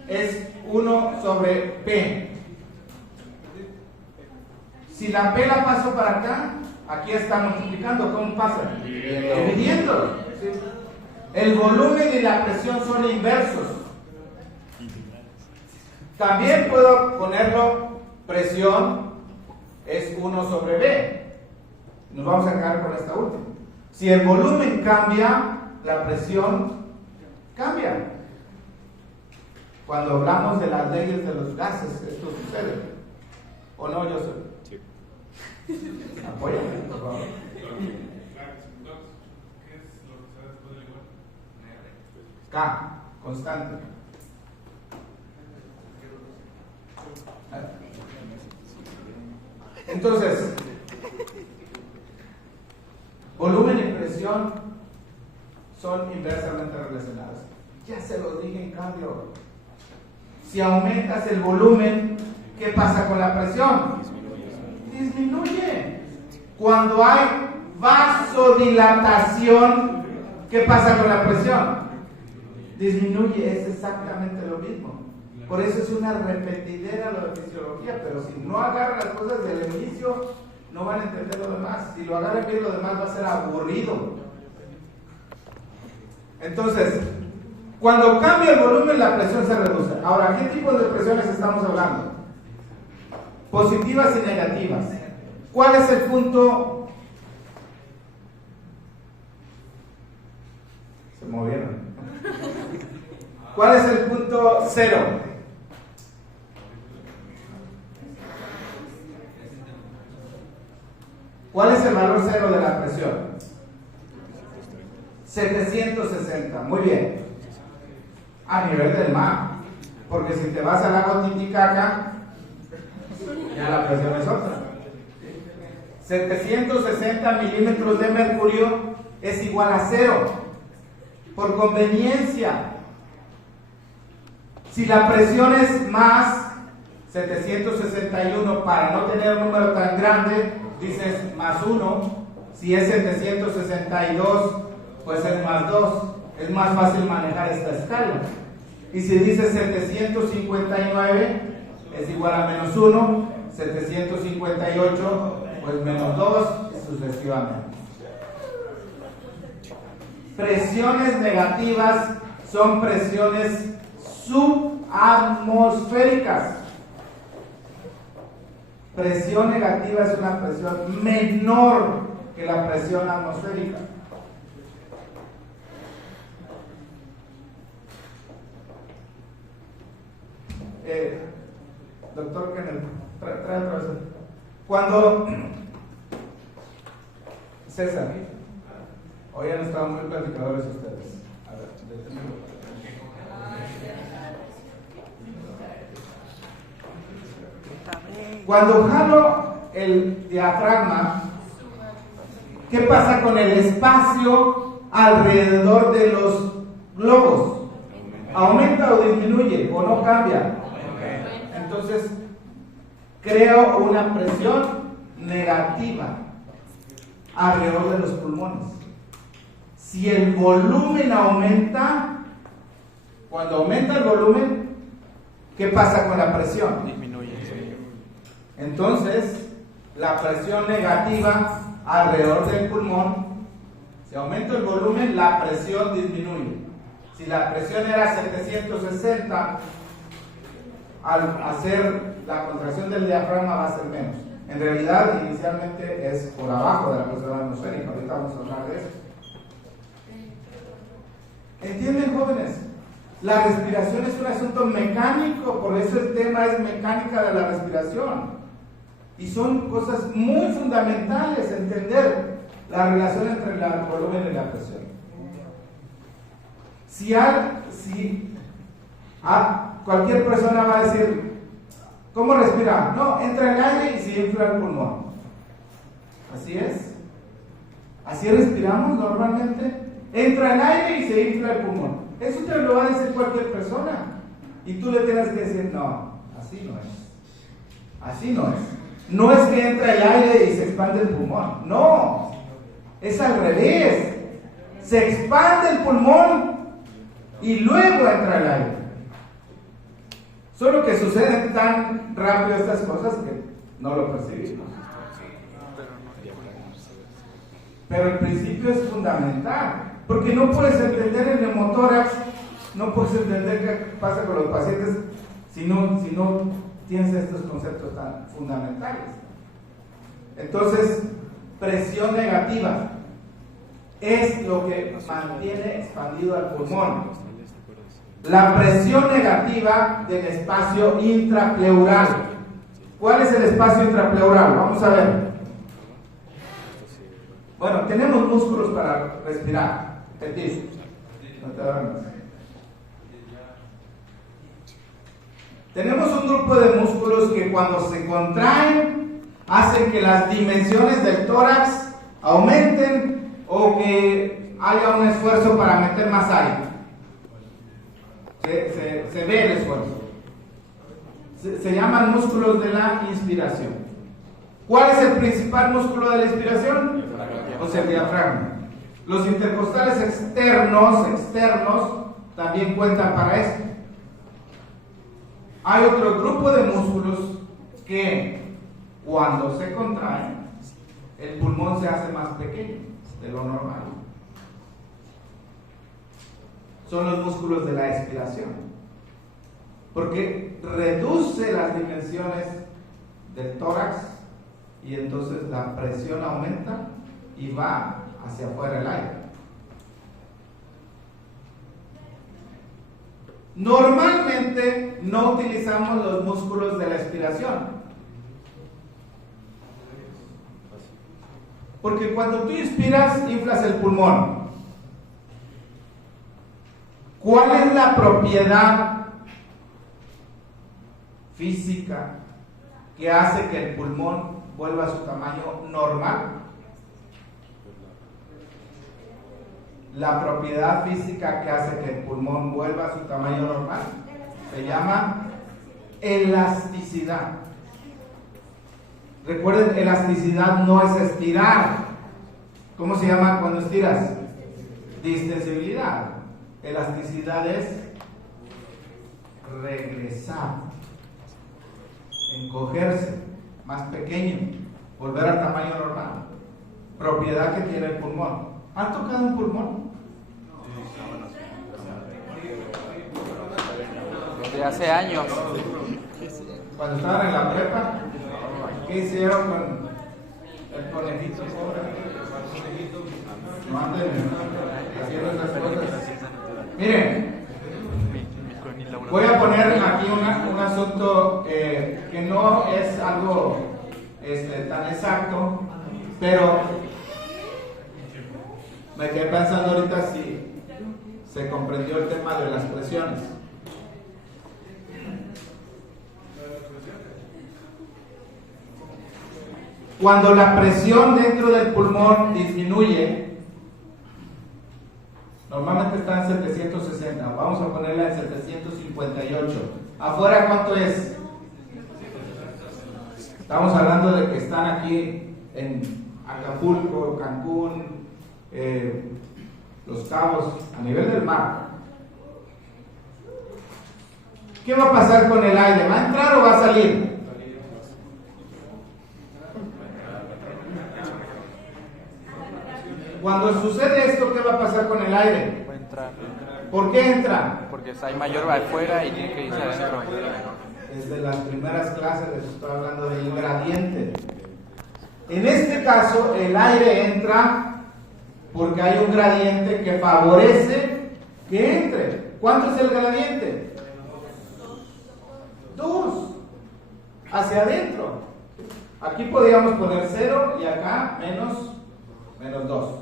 es 1 sobre P. Si la P la paso para acá, aquí está multiplicando. ¿Cómo pasa? Dividiendo. ¿Sí? El volumen y la presión son inversos. También puedo ponerlo, presión es 1 sobre B. Nos vamos a quedar con esta última. Si el volumen cambia, la presión cambia. Cuando hablamos de las leyes de los gases, esto sucede. ¿O no, Joseph? Sí. Apóyame, por favor. K, constante. Entonces, volumen y presión son inversamente relacionados. Ya se los dije en cambio. Si aumentas el volumen, ¿qué pasa con la presión? Disminuye. Cuando hay vasodilatación, ¿qué pasa con la presión? Disminuye. Es exactamente lo mismo. Por eso es una repetidera lo de fisiología, pero si no agarran las cosas del inicio, no van a entender lo demás. Si lo agarran bien, lo demás va a ser aburrido. Entonces, cuando cambia el volumen, la presión se reduce. Ahora, ¿qué tipo de presiones estamos hablando? Positivas y negativas. ¿Cuál es el punto? Se movieron. ¿Cuál es el punto cero? ¿Cuál es el valor cero de la presión? 760. Muy bien. A nivel del mar. Porque si te vas al lago Titicaca, ya la presión es otra. 760 milímetros de mercurio es igual a 0. Por conveniencia. Si la presión es más 761, para no tener un número tan grande, dices más 1. Si es 762, pues es más 2. Es más fácil manejar esta escala. Y si dices 759, es igual a menos 1. 758, pues menos 2, y sucesivamente. Presiones negativas son presiones subatmosféricas. Presión negativa es una presión menor que la presión atmosférica. Doctor Kenneth, trae otra vez. Cuando César, hoy han estado muy platicadores ustedes. A ver, deténganlo. Cuando jalo el diafragma, ¿qué pasa con el espacio alrededor de los globos? ¿Aumenta o disminuye o no cambia? Entonces, creo una presión negativa alrededor de los pulmones. Si el volumen aumenta, cuando aumenta el volumen, ¿qué pasa con la presión? Disminuye. Entonces, la presión negativa alrededor del pulmón, si aumenta el volumen, la presión disminuye. Si la presión era 760, al hacer la contracción del diafragma va a ser menos. En realidad, inicialmente es por abajo de la presión atmosférica. Ahorita vamos a hablar de eso. ¿Entienden, jóvenes? La respiración es un asunto mecánico, por eso el tema es mecánica de la respiración. Y son cosas muy fundamentales entender la relación entre el volumen y la presión. Cualquier persona va a decir, ¿cómo respira? No, entra el aire y se infla el pulmón. Así es. Así respiramos normalmente. Entra el aire y se infla el pulmón. Eso te lo va a decir cualquier persona. Y tú le tienes que decir, no, así no es. Así no es. No es que entra el aire y se expande el pulmón. No, es al revés. Se expande el pulmón y luego entra el aire. Solo que suceden tan rápido estas cosas que no lo percibimos. Pero el principio es fundamental. Porque no puedes entender el neumotórax, no puedes entender qué pasa con los pacientes si no tienes estos conceptos tan fundamentales. Entonces, presión negativa es lo que mantiene expandido al pulmón. La presión negativa del espacio intrapleural. ¿Cuál es el espacio intrapleural? Vamos a ver. Bueno, tenemos músculos para respirar. Petit. No te duermas. Tenemos un grupo de músculos que cuando se contraen hacen que las dimensiones del tórax aumenten o que haya un esfuerzo para meter más aire. Se ve el esfuerzo. Se llaman músculos de la inspiración. ¿Cuál es el principal músculo de la inspiración? O sea, el diafragma. Los intercostales externos también cuentan para esto. Hay otro grupo de músculos que cuando se contraen, el pulmón se hace más pequeño de lo normal. Son los músculos de la expiración, porque reduce las dimensiones del tórax y entonces la presión aumenta y va hacia afuera el aire. Normalmente no utilizamos los músculos de la expiración, porque cuando tú inspiras inflas el pulmón. ¿Cuál es la propiedad física que hace que el pulmón vuelva a su tamaño normal? La propiedad física que hace que el pulmón vuelva a su tamaño normal se llama elasticidad. Recuerden, elasticidad no es estirar. ¿Cómo se llama cuando estiras? Distensibilidad. Elasticidad es regresar, encogerse, más pequeño, volver al tamaño normal. Propiedad que tiene el pulmón. ¿Han tocado un pulmón? Desde hace años. Cuando estaban en la prepa, ¿qué hicieron con el conejito pobre? No anden haciendo esas cosas. Miren, voy a poner aquí un asunto que no es algo tan exacto, pero me quedé pensando ahorita si se comprendió el tema de las presiones. Cuando la presión dentro del pulmón disminuye, normalmente está en 760, vamos a ponerla en 758. ¿Afuera cuánto es? Estamos hablando de que están aquí en Acapulco, Cancún, Los Cabos, a nivel del mar. ¿Qué va a pasar con el aire? ¿Va a entrar o va a salir? Cuando sucede esto, ¿qué va a pasar con el aire? Va a entrar. ¿Por qué entra? Porque hay mayor afuera y tiene que irse adentro. Desde las primeras clases les estoy hablando del gradiente. En este caso, el aire entra porque hay un gradiente que favorece que entre. ¿Cuánto es el gradiente? 2. Hacia adentro. Aquí podríamos poner 0 y acá menos 2.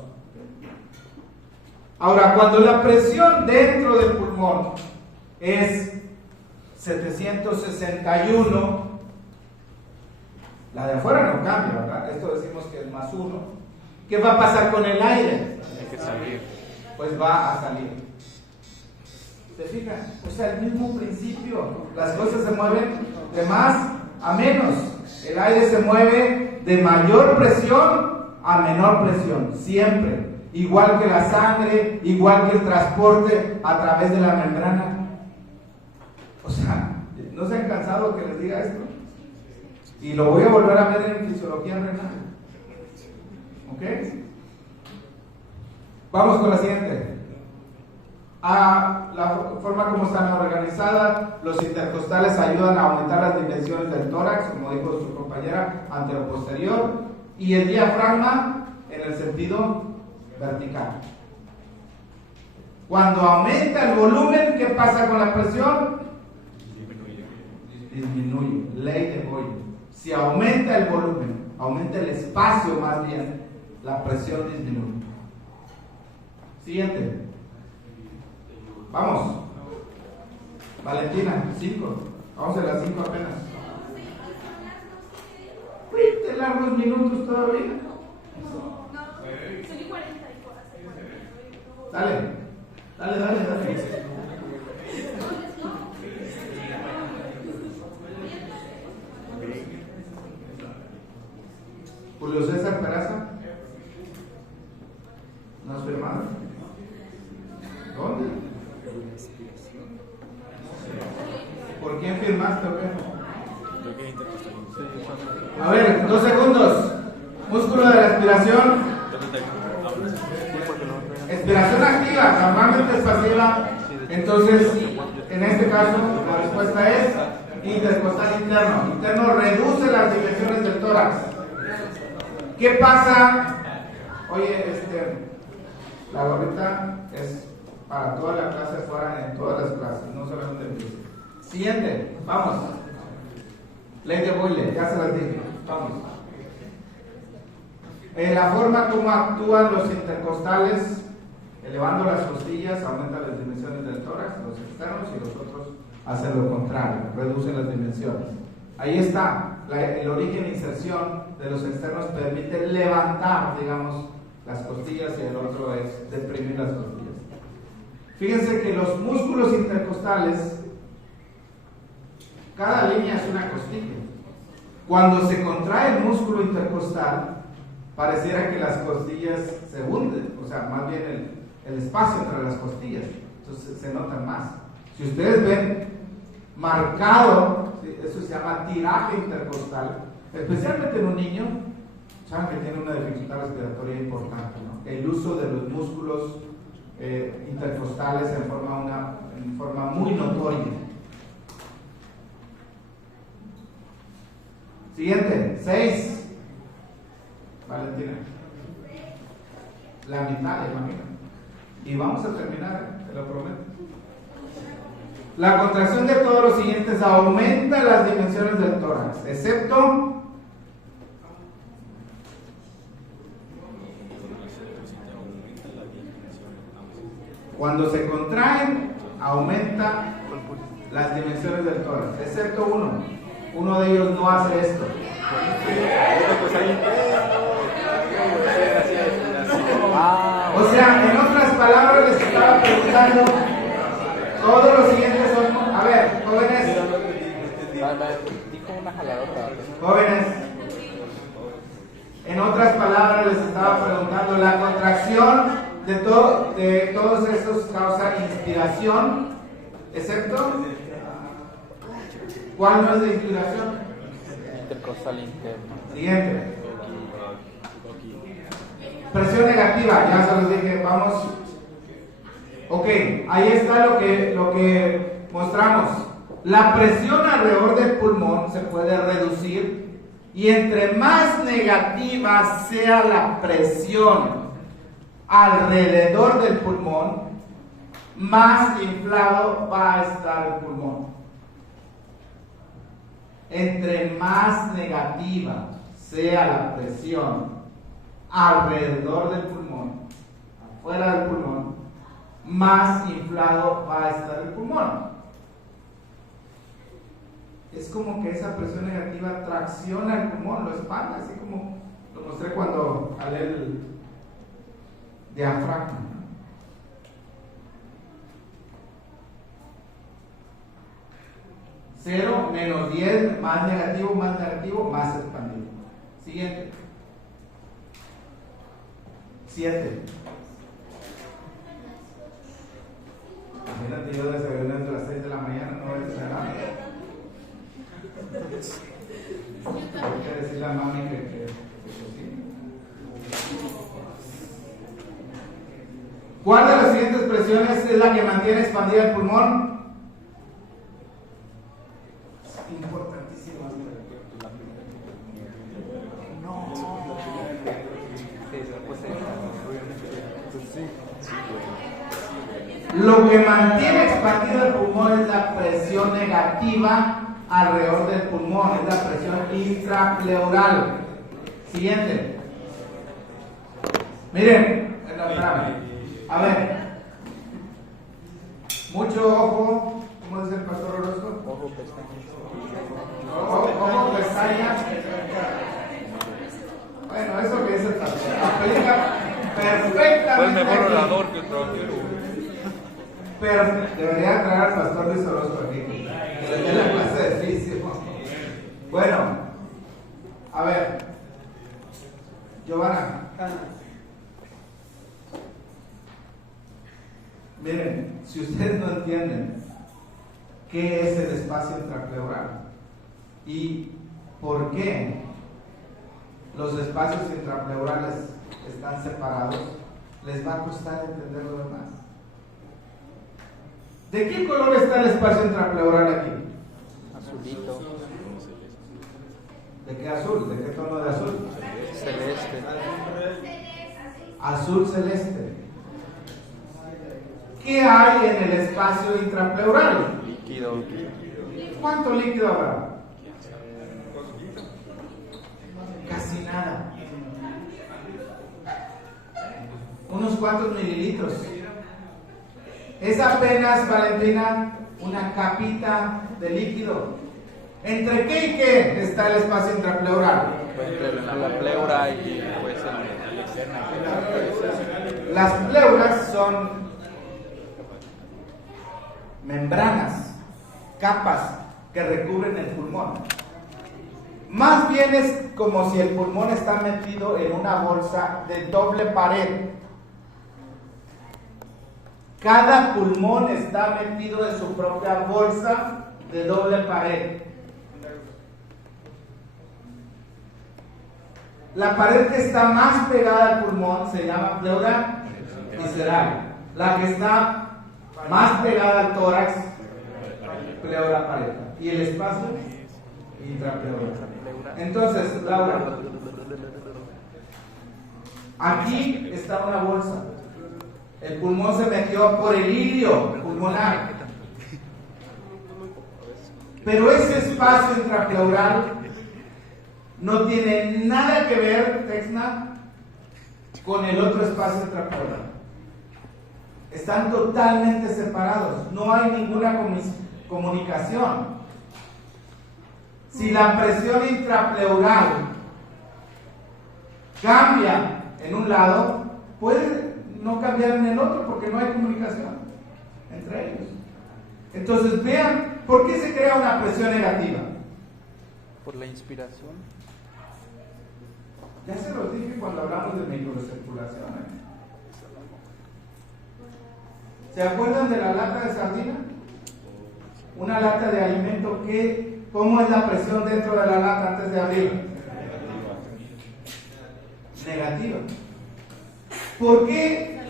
Ahora, cuando la presión dentro del pulmón es 761, la de afuera no cambia, ¿verdad? Esto decimos que es más 1. ¿Qué va a pasar con el aire? Tiene que salir. Pues va a salir. ¿Se fijan? O sea, el mismo principio. Las cosas se mueven de más a menos. El aire se mueve de mayor presión a menor presión, siempre. Igual que la sangre, igual que el transporte a través de la membrana. O sea, ¿no se han cansado que les diga esto? Y lo voy a volver a ver en fisiología renal. ¿Ok? Vamos con la siguiente. La forma como están organizadas, los intercostales ayudan a aumentar las dimensiones del tórax, como dijo su compañera, antero-posterior, y el diafragma en el sentido vertical. Cuando aumenta el volumen, ¿qué pasa con la presión? Disminuye. Ley de Boyle. Si aumenta el volumen, aumenta el espacio más bien, la presión disminuye. Siguiente. Vamos. Valentina, 5. Vamos a las 5 apenas. Uy, te largos minutos todavía. Dale. Julio César Peraza. ¿No has firmado? ¿Dónde? ¿Por quién firmaste o qué? A ver, 2 segundos. Músculo de la respiración. Expiración activa, normalmente es pasiva. Entonces, en este caso, la respuesta es intercostal interno. Interno reduce las dimensiones del tórax. ¿Qué pasa? Oye, la gorrita es para toda la clase fuera, en todas las clases, no solamente en física. Siguiente, vamos. Ley de Boyle, ya se las dije. Vamos. La forma como actúan los intercostales, elevando las costillas, aumenta las dimensiones del tórax, los externos, y los otros hacen lo contrario, reducen las dimensiones. Ahí está, el origen e inserción de los externos permite levantar, digamos, las costillas, y el otro es deprimir las costillas. Fíjense que los músculos intercostales, cada línea es una costilla. Cuando se contrae el músculo intercostal, pareciera que las costillas se hunden, o sea, más bien el espacio entre las costillas, entonces se notan más. Si ustedes ven marcado, eso se llama tiraje intercostal, especialmente en un niño, saben que tiene una dificultad respiratoria importante, ¿no? El uso de los músculos intercostales en forma muy notoria. Siguiente, 6. Valentina. La mitad, imagino. Y vamos a terminar, te lo prometo. La contracción de todos los siguientes aumenta las dimensiones del tórax, excepto cuando se contraen, aumenta las dimensiones del tórax, excepto uno. Uno de ellos no hace esto. O sea, en otras palabras, les estaba preguntando, todos los siguientes son, a ver, jóvenes. Jóvenes. En otras palabras, les estaba preguntando, la contracción de todos estos causa inspiración, excepto, ¿cuál no es de inspiración? Intercostal interno. Siguiente. Presión negativa, ya se los dije, vamos. Ok, ahí está lo que mostramos. La presión alrededor del pulmón se puede reducir, y entre más negativa sea la presión alrededor del pulmón, más inflado va a estar el pulmón. Entre más negativa sea la presión alrededor del pulmón, afuera del pulmón, más inflado va a estar el pulmón. Es como que esa presión negativa tracciona el pulmón, lo expande, así como lo mostré cuando jalé el diafragma. 0, menos 10, más negativo, más expandido. Siguiente. 7. Imagínate, yo desayuné desde las 6 de la mañana, no voy a desayunar. Hay que decirle a mami que cocine. presiones es la que mantiene expandido el pulmón? Importantísimo. Lo que mantiene expandido el pulmón es la presión negativa alrededor del pulmón, es la presión intrapleural. Siguiente. Miren, a ver, mucho ojo, ¿cómo dice el pastor Orozco? Ojo, pestañas. Ojo, pestañas. Bueno, eso que dice el pastor aplica perfectamente. Fue el mejor aquí. orador que trajo. Pero debería traer al pastor Luis Orozco aquí, que le dé la clase de físico. Bueno, a ver, Giovanna. Miren, si ustedes no entienden qué es el espacio intrapleural y por qué los espacios intrapleurales están separados, les va a costar entender lo demás. ¿De qué color está el espacio intrapleural aquí? Azulito. ¿De qué azul? ¿De qué tono de azul? Celeste. Azul celeste. ¿Qué hay en el espacio intrapleural? Líquido. ¿Cuánto líquido habrá? Casi nada. Unos cuantos mililitros. Es apenas, Valentina, una capita de líquido. ¿Entre qué y qué está el espacio intrapleural? Entre la pleura y pues el externo. Las pleuras son membranas, capas que recubren el pulmón. Más bien es como si el pulmón está metido en una bolsa de doble pared. Cada pulmón está metido en su propia bolsa de doble pared. La pared que está más pegada al pulmón se llama pleura visceral. La que está más pegada al tórax, pleura pareja. Y el espacio intrapleural. Entonces, Laura, aquí está una bolsa. El pulmón se metió por el hilio pulmonar. Pero ese espacio intrapleural no tiene nada que ver, Texna, con el otro espacio intrapleural. Están totalmente separados. No hay ninguna comunicación. Si la presión intrapleural cambia en un lado, puede no cambiar en el otro porque no hay comunicación entre ellos. Entonces vean, ¿por qué se crea una presión negativa? Por la inspiración. Ya se los dije cuando hablamos de microcirculación. ¿Se acuerdan de la lata de sardina? Una lata de alimento, ¿cómo es la presión dentro de la lata antes de abrirla? Negativa. ¿Por qué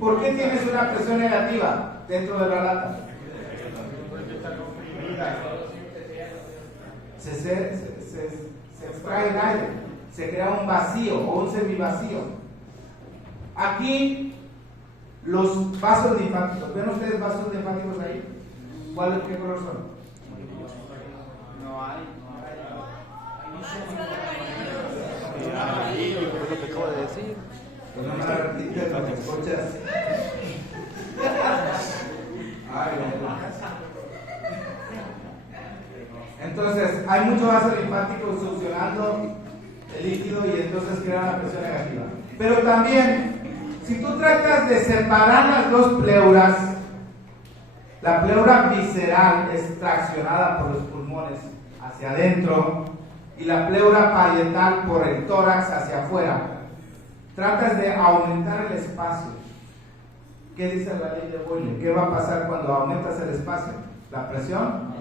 tienes una presión negativa dentro de la lata? Se extrae el aire, se crea un vacío o un semivacío. Aquí los vasos linfáticos, ¿ven ustedes vasos linfáticos ahí? ¿Qué color son? No hay. Es lo que acabo de decir. Pues no me la repites, no me escuchas. Ay, entonces, hay mucho vaso linfático succionando el líquido y entonces crea una presión negativa. Pero también, si tú tratas de separar las dos pleuras, la pleura visceral es traccionada por los pulmones hacia adentro y la pleura parietal por el tórax hacia afuera. Tratas de aumentar el espacio. ¿Qué dice la ley de Boyle? ¿Qué va a pasar cuando aumentas el espacio? ¿La presión?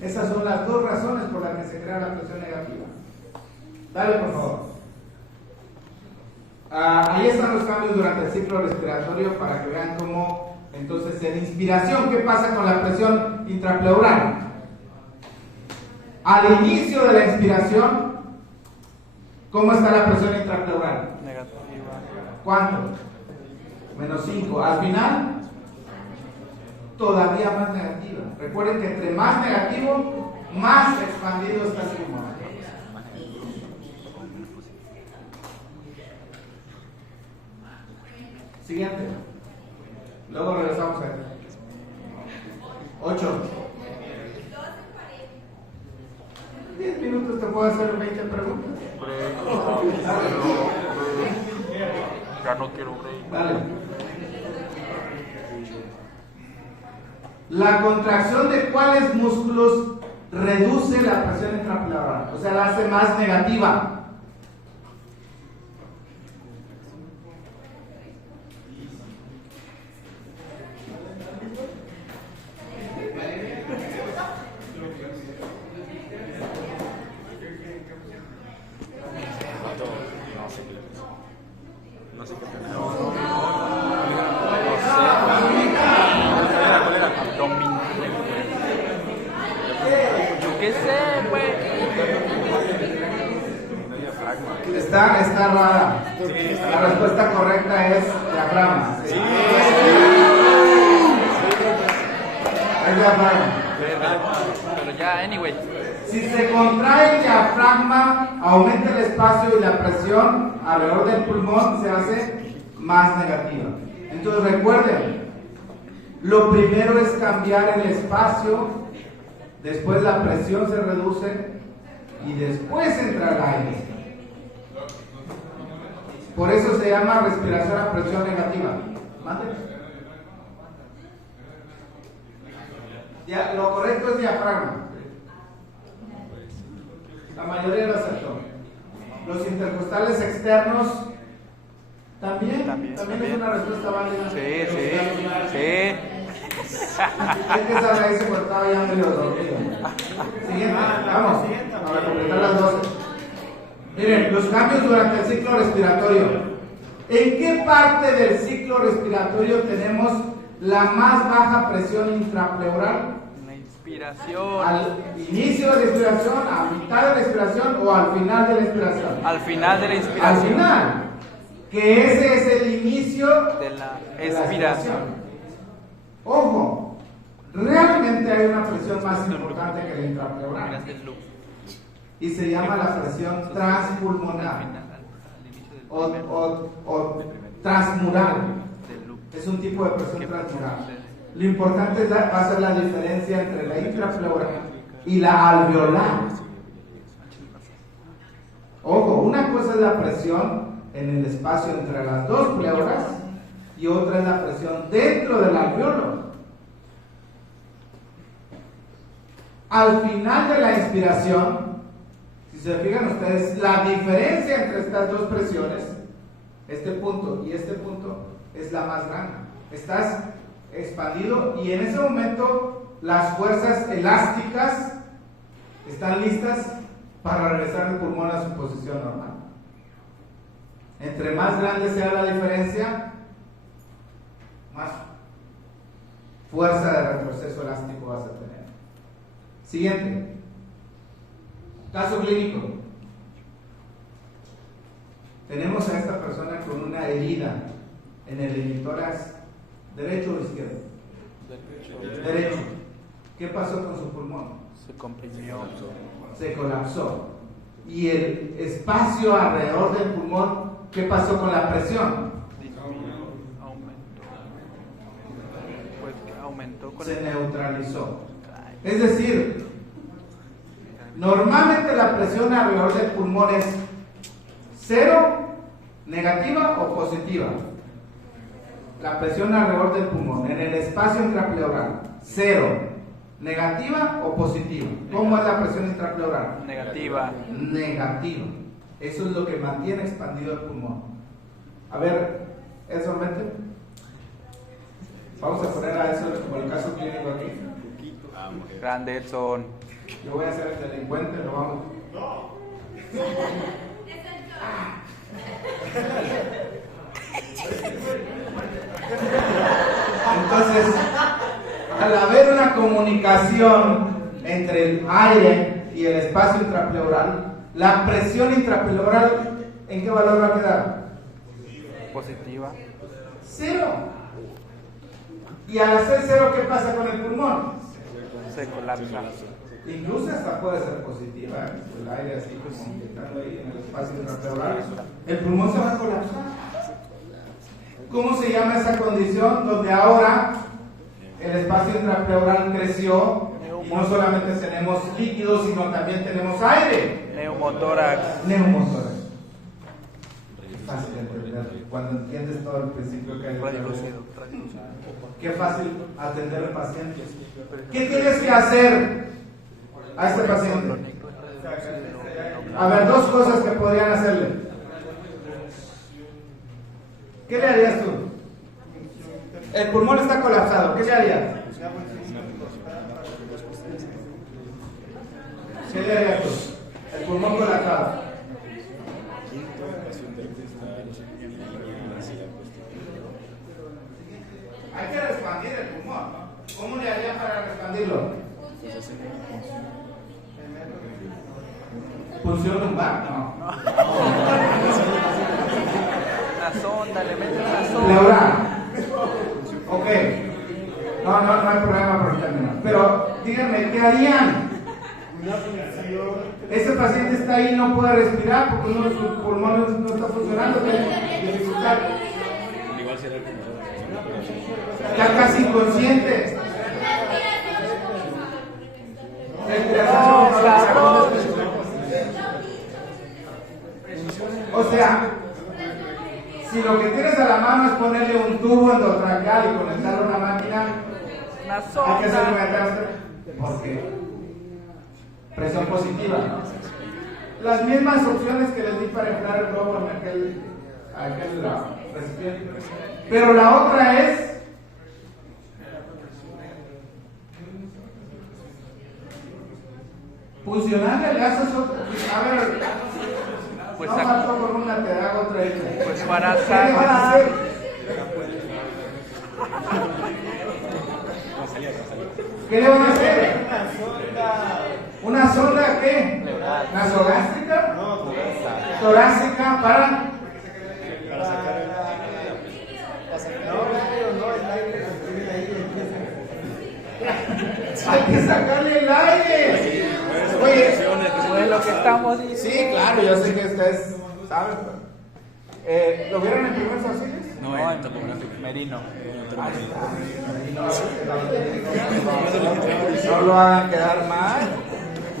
Esas son las dos razones por las que se crea la presión negativa. Dale, por favor. Ahí están los cambios durante el ciclo respiratorio para que vean cómo, entonces, en inspiración, ¿qué pasa con la presión intrapleural? Al inicio de la inspiración, ¿cómo está la presión intrapleural? Negativa. ¿Cuánto? -5. Al final, todavía más negativa. Recuerden que entre más negativo, más expandido está el pulmón. Siguiente. Luego regresamos a esto. 8. 10 minutos te puedo hacer 20 preguntas. Ya no quiero break. Dale. La contracción de cuáles músculos reduce la presión intrapleural, o sea, la hace más negativa. No sé qué tener. Yo qué sé, güey. Está rara. La respuesta correcta es diafragma. Sí. Es diafragma. Pero ya, anyway. Si se contrae el diafragma, aumenta el espacio y la presión alrededor del pulmón se hace más negativa. Entonces recuerden, lo primero es cambiar el espacio, después la presión se reduce y después entra el aire. Por eso se llama respiración a presión negativa. ¿Mande? Ya, lo correcto es diafragma. La mayoría lo aceptó. Los intercostales externos también es una respuesta válida. Sí. Es que esa raíz se cortaba ya medio dormido. Siguiente, vamos a completar las 12. Miren, los cambios durante el ciclo respiratorio. ¿En qué parte del ciclo respiratorio tenemos la más baja presión intrapleural? La inspiración. ¿Al inicio de la inspiración, a mitad de la inspiración o al final de la inspiración? Al final de la Al inspiración. final, que ese es el inicio De la de la expiración. Ojo, realmente hay una presión más importante que la intrapleural Miras el loop. y se llama la presión transpulmonar Al inicio del o transmural. del loop. Es un tipo de presión transmural. Lo importante es va a ser la diferencia entre la intrapleural y la alveolar. Ojo, una cosa es la presión en el espacio entre las dos pleuras y otra es la presión dentro del alveolo. Al final de la inspiración, si se fijan ustedes, la diferencia entre estas dos presiones, este punto y este punto, es la más grande. Estás expandido y en ese momento las fuerzas elásticas están listas para regresar el pulmón a su posición normal. Entre más grande sea la diferencia, más fuerza de retroceso elástico vas a tener. Siguiente. Caso clínico. Tenemos a esta persona con una herida en el hemitórax derecho o izquierdo. Derecho. ¿Qué pasó con su pulmón? Se comprimió. Se colapsó. Y el espacio alrededor del pulmón, ¿qué pasó con la presión? Aumentó. Pues aumentó con Se el. neutralizó. Es decir, normalmente la presión alrededor del pulmón es 0, negativa o positiva. La presión alrededor del pulmón, en el espacio intrapleural, 0, negativa o positiva. ¿Cómo es la presión intrapleural? Negativa. Negativa. Eso es lo que mantiene expandido el pulmón. A ver, Edson, vente. Vamos a poner a eso como el caso clínico aquí. Grande Edson. Yo voy a ser el delincuente, lo vamos. Entonces, al haber una comunicación entre el aire y el espacio intrapleural, la presión intrapleural, ¿en qué valor va a quedar? Positiva. 0. Y al hacer 0, ¿qué pasa con el pulmón? Se colapsa. Incluso hasta puede ser positiva, el aire así como estando ahí en el espacio intrapleural. El pulmón se va a colapsar. ¿Cómo se llama esa condición? Donde ahora el espacio intrapleural creció y no solamente tenemos líquido, sino también tenemos aire. Neumotórax. Neumotórax. Fácil de entender. Cuando entiendes todo el principio que hay. Radiolucido. Qué fácil atender al paciente. ¿Qué tienes que hacer a este paciente? A ver, dos cosas que podrían hacerle. ¿Qué le harías tú? El pulmón está colapsado. ¿Qué le harías? ¿Qué le harías tú? El pulmón colapsado. Hay que expandir el pulmón. ¿Cómo le haría para expandirlo? ¿Punción lumbar? No. Una sonda, le meten una sonda. Pleural. Ok. No hay problema por el término. Pero díganme, ¿qué harían? Ese paciente está ahí y no puede respirar porque uno de sus pulmones no está funcionando, tiene dificultad. Está casi inconsciente. O sea, si lo que tienes a la mano es ponerle un tubo endotraqueal y conectarlo a una máquina, hay que hacerlo mediante. ¿Por qué? Presión positiva. Las mismas opciones que les di para inflar el globo en aquel recipiente. Pero la otra es funcional, le haces otro. A ver, pues no faltó con una, te hago otra idea. Pues para ¿Qué le van a hacer? ¿Qué le van a hacer? ¿Una sonda qué? ¿Nasogástrica? Torácica para hay que sacarle el aire. Oye, pues lo que estamos diciendo. sí, claro, yo sé que ustedes saben. ¿Lo vieron en primeros auxilios? No, en Merino. No lo hagan quedar mal.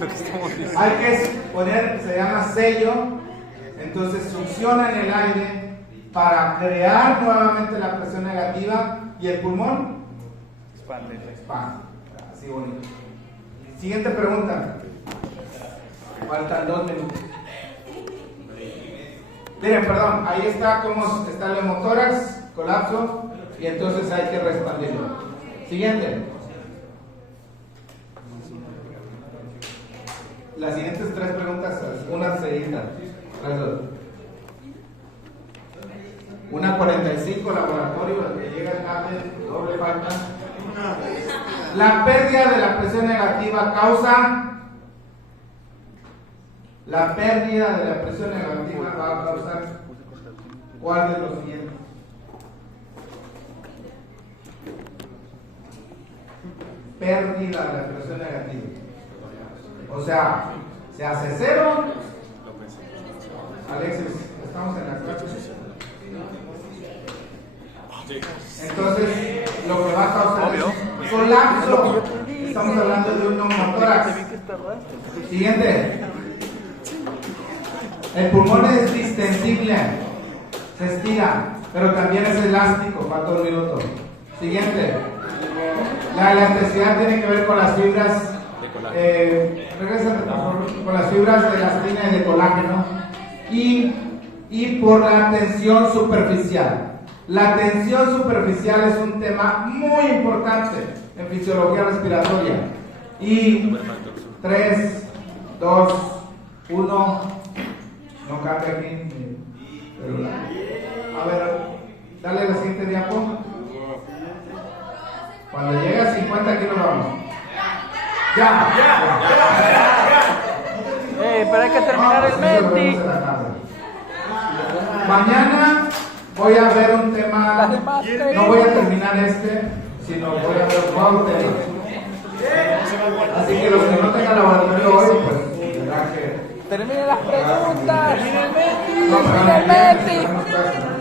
Lo que estamos diciendo. Hay que poner, se llama sello. Entonces succionan el aire para crear nuevamente la presión negativa y el pulmón Expande. así bonito. Siguiente pregunta. Faltan 2 minutos. Miren, perdón, ahí está cómo está el hemotórax, colapso, y entonces hay que expandirlo. Siguiente. Las siguientes 3 preguntas, una seguida. 1:45, laboratorio, al que llega el cable, doble falta. La pérdida de la presión negativa causa. La pérdida de la presión negativa va a causar ¿cuál de los siguientes? Pérdida de la presión negativa. O sea, se hace 0. Alexis, estamos en la clase. Entonces, lo que va a causar es colapso. Estamos hablando de un neumotórax. Siguiente. El pulmón es distensible, se estira, pero también es elástico. Falta 1 minuto. Siguiente. La elasticidad tiene que ver con las fibras. Regrésate, por favor, con las fibras de elastina y de colágeno. Y por la tensión superficial. La tensión superficial es un tema muy importante en fisiología respiratoria. Y 3, 2, 1. No cambia aquí. A ver, dale la siguiente diapo. Cuando llegue a 50 aquí nos vamos. Ya. Pero hay que terminar el Así que lo vemos Menti. en la tarde. Mañana voy a ver un tema. No voy a terminar sino voy a ver un nuevo tema. Así que los que no tengan laboratorio hoy, pues tendrán que. Termine las preguntas. No, pero Mira el Menti. tenemos clase.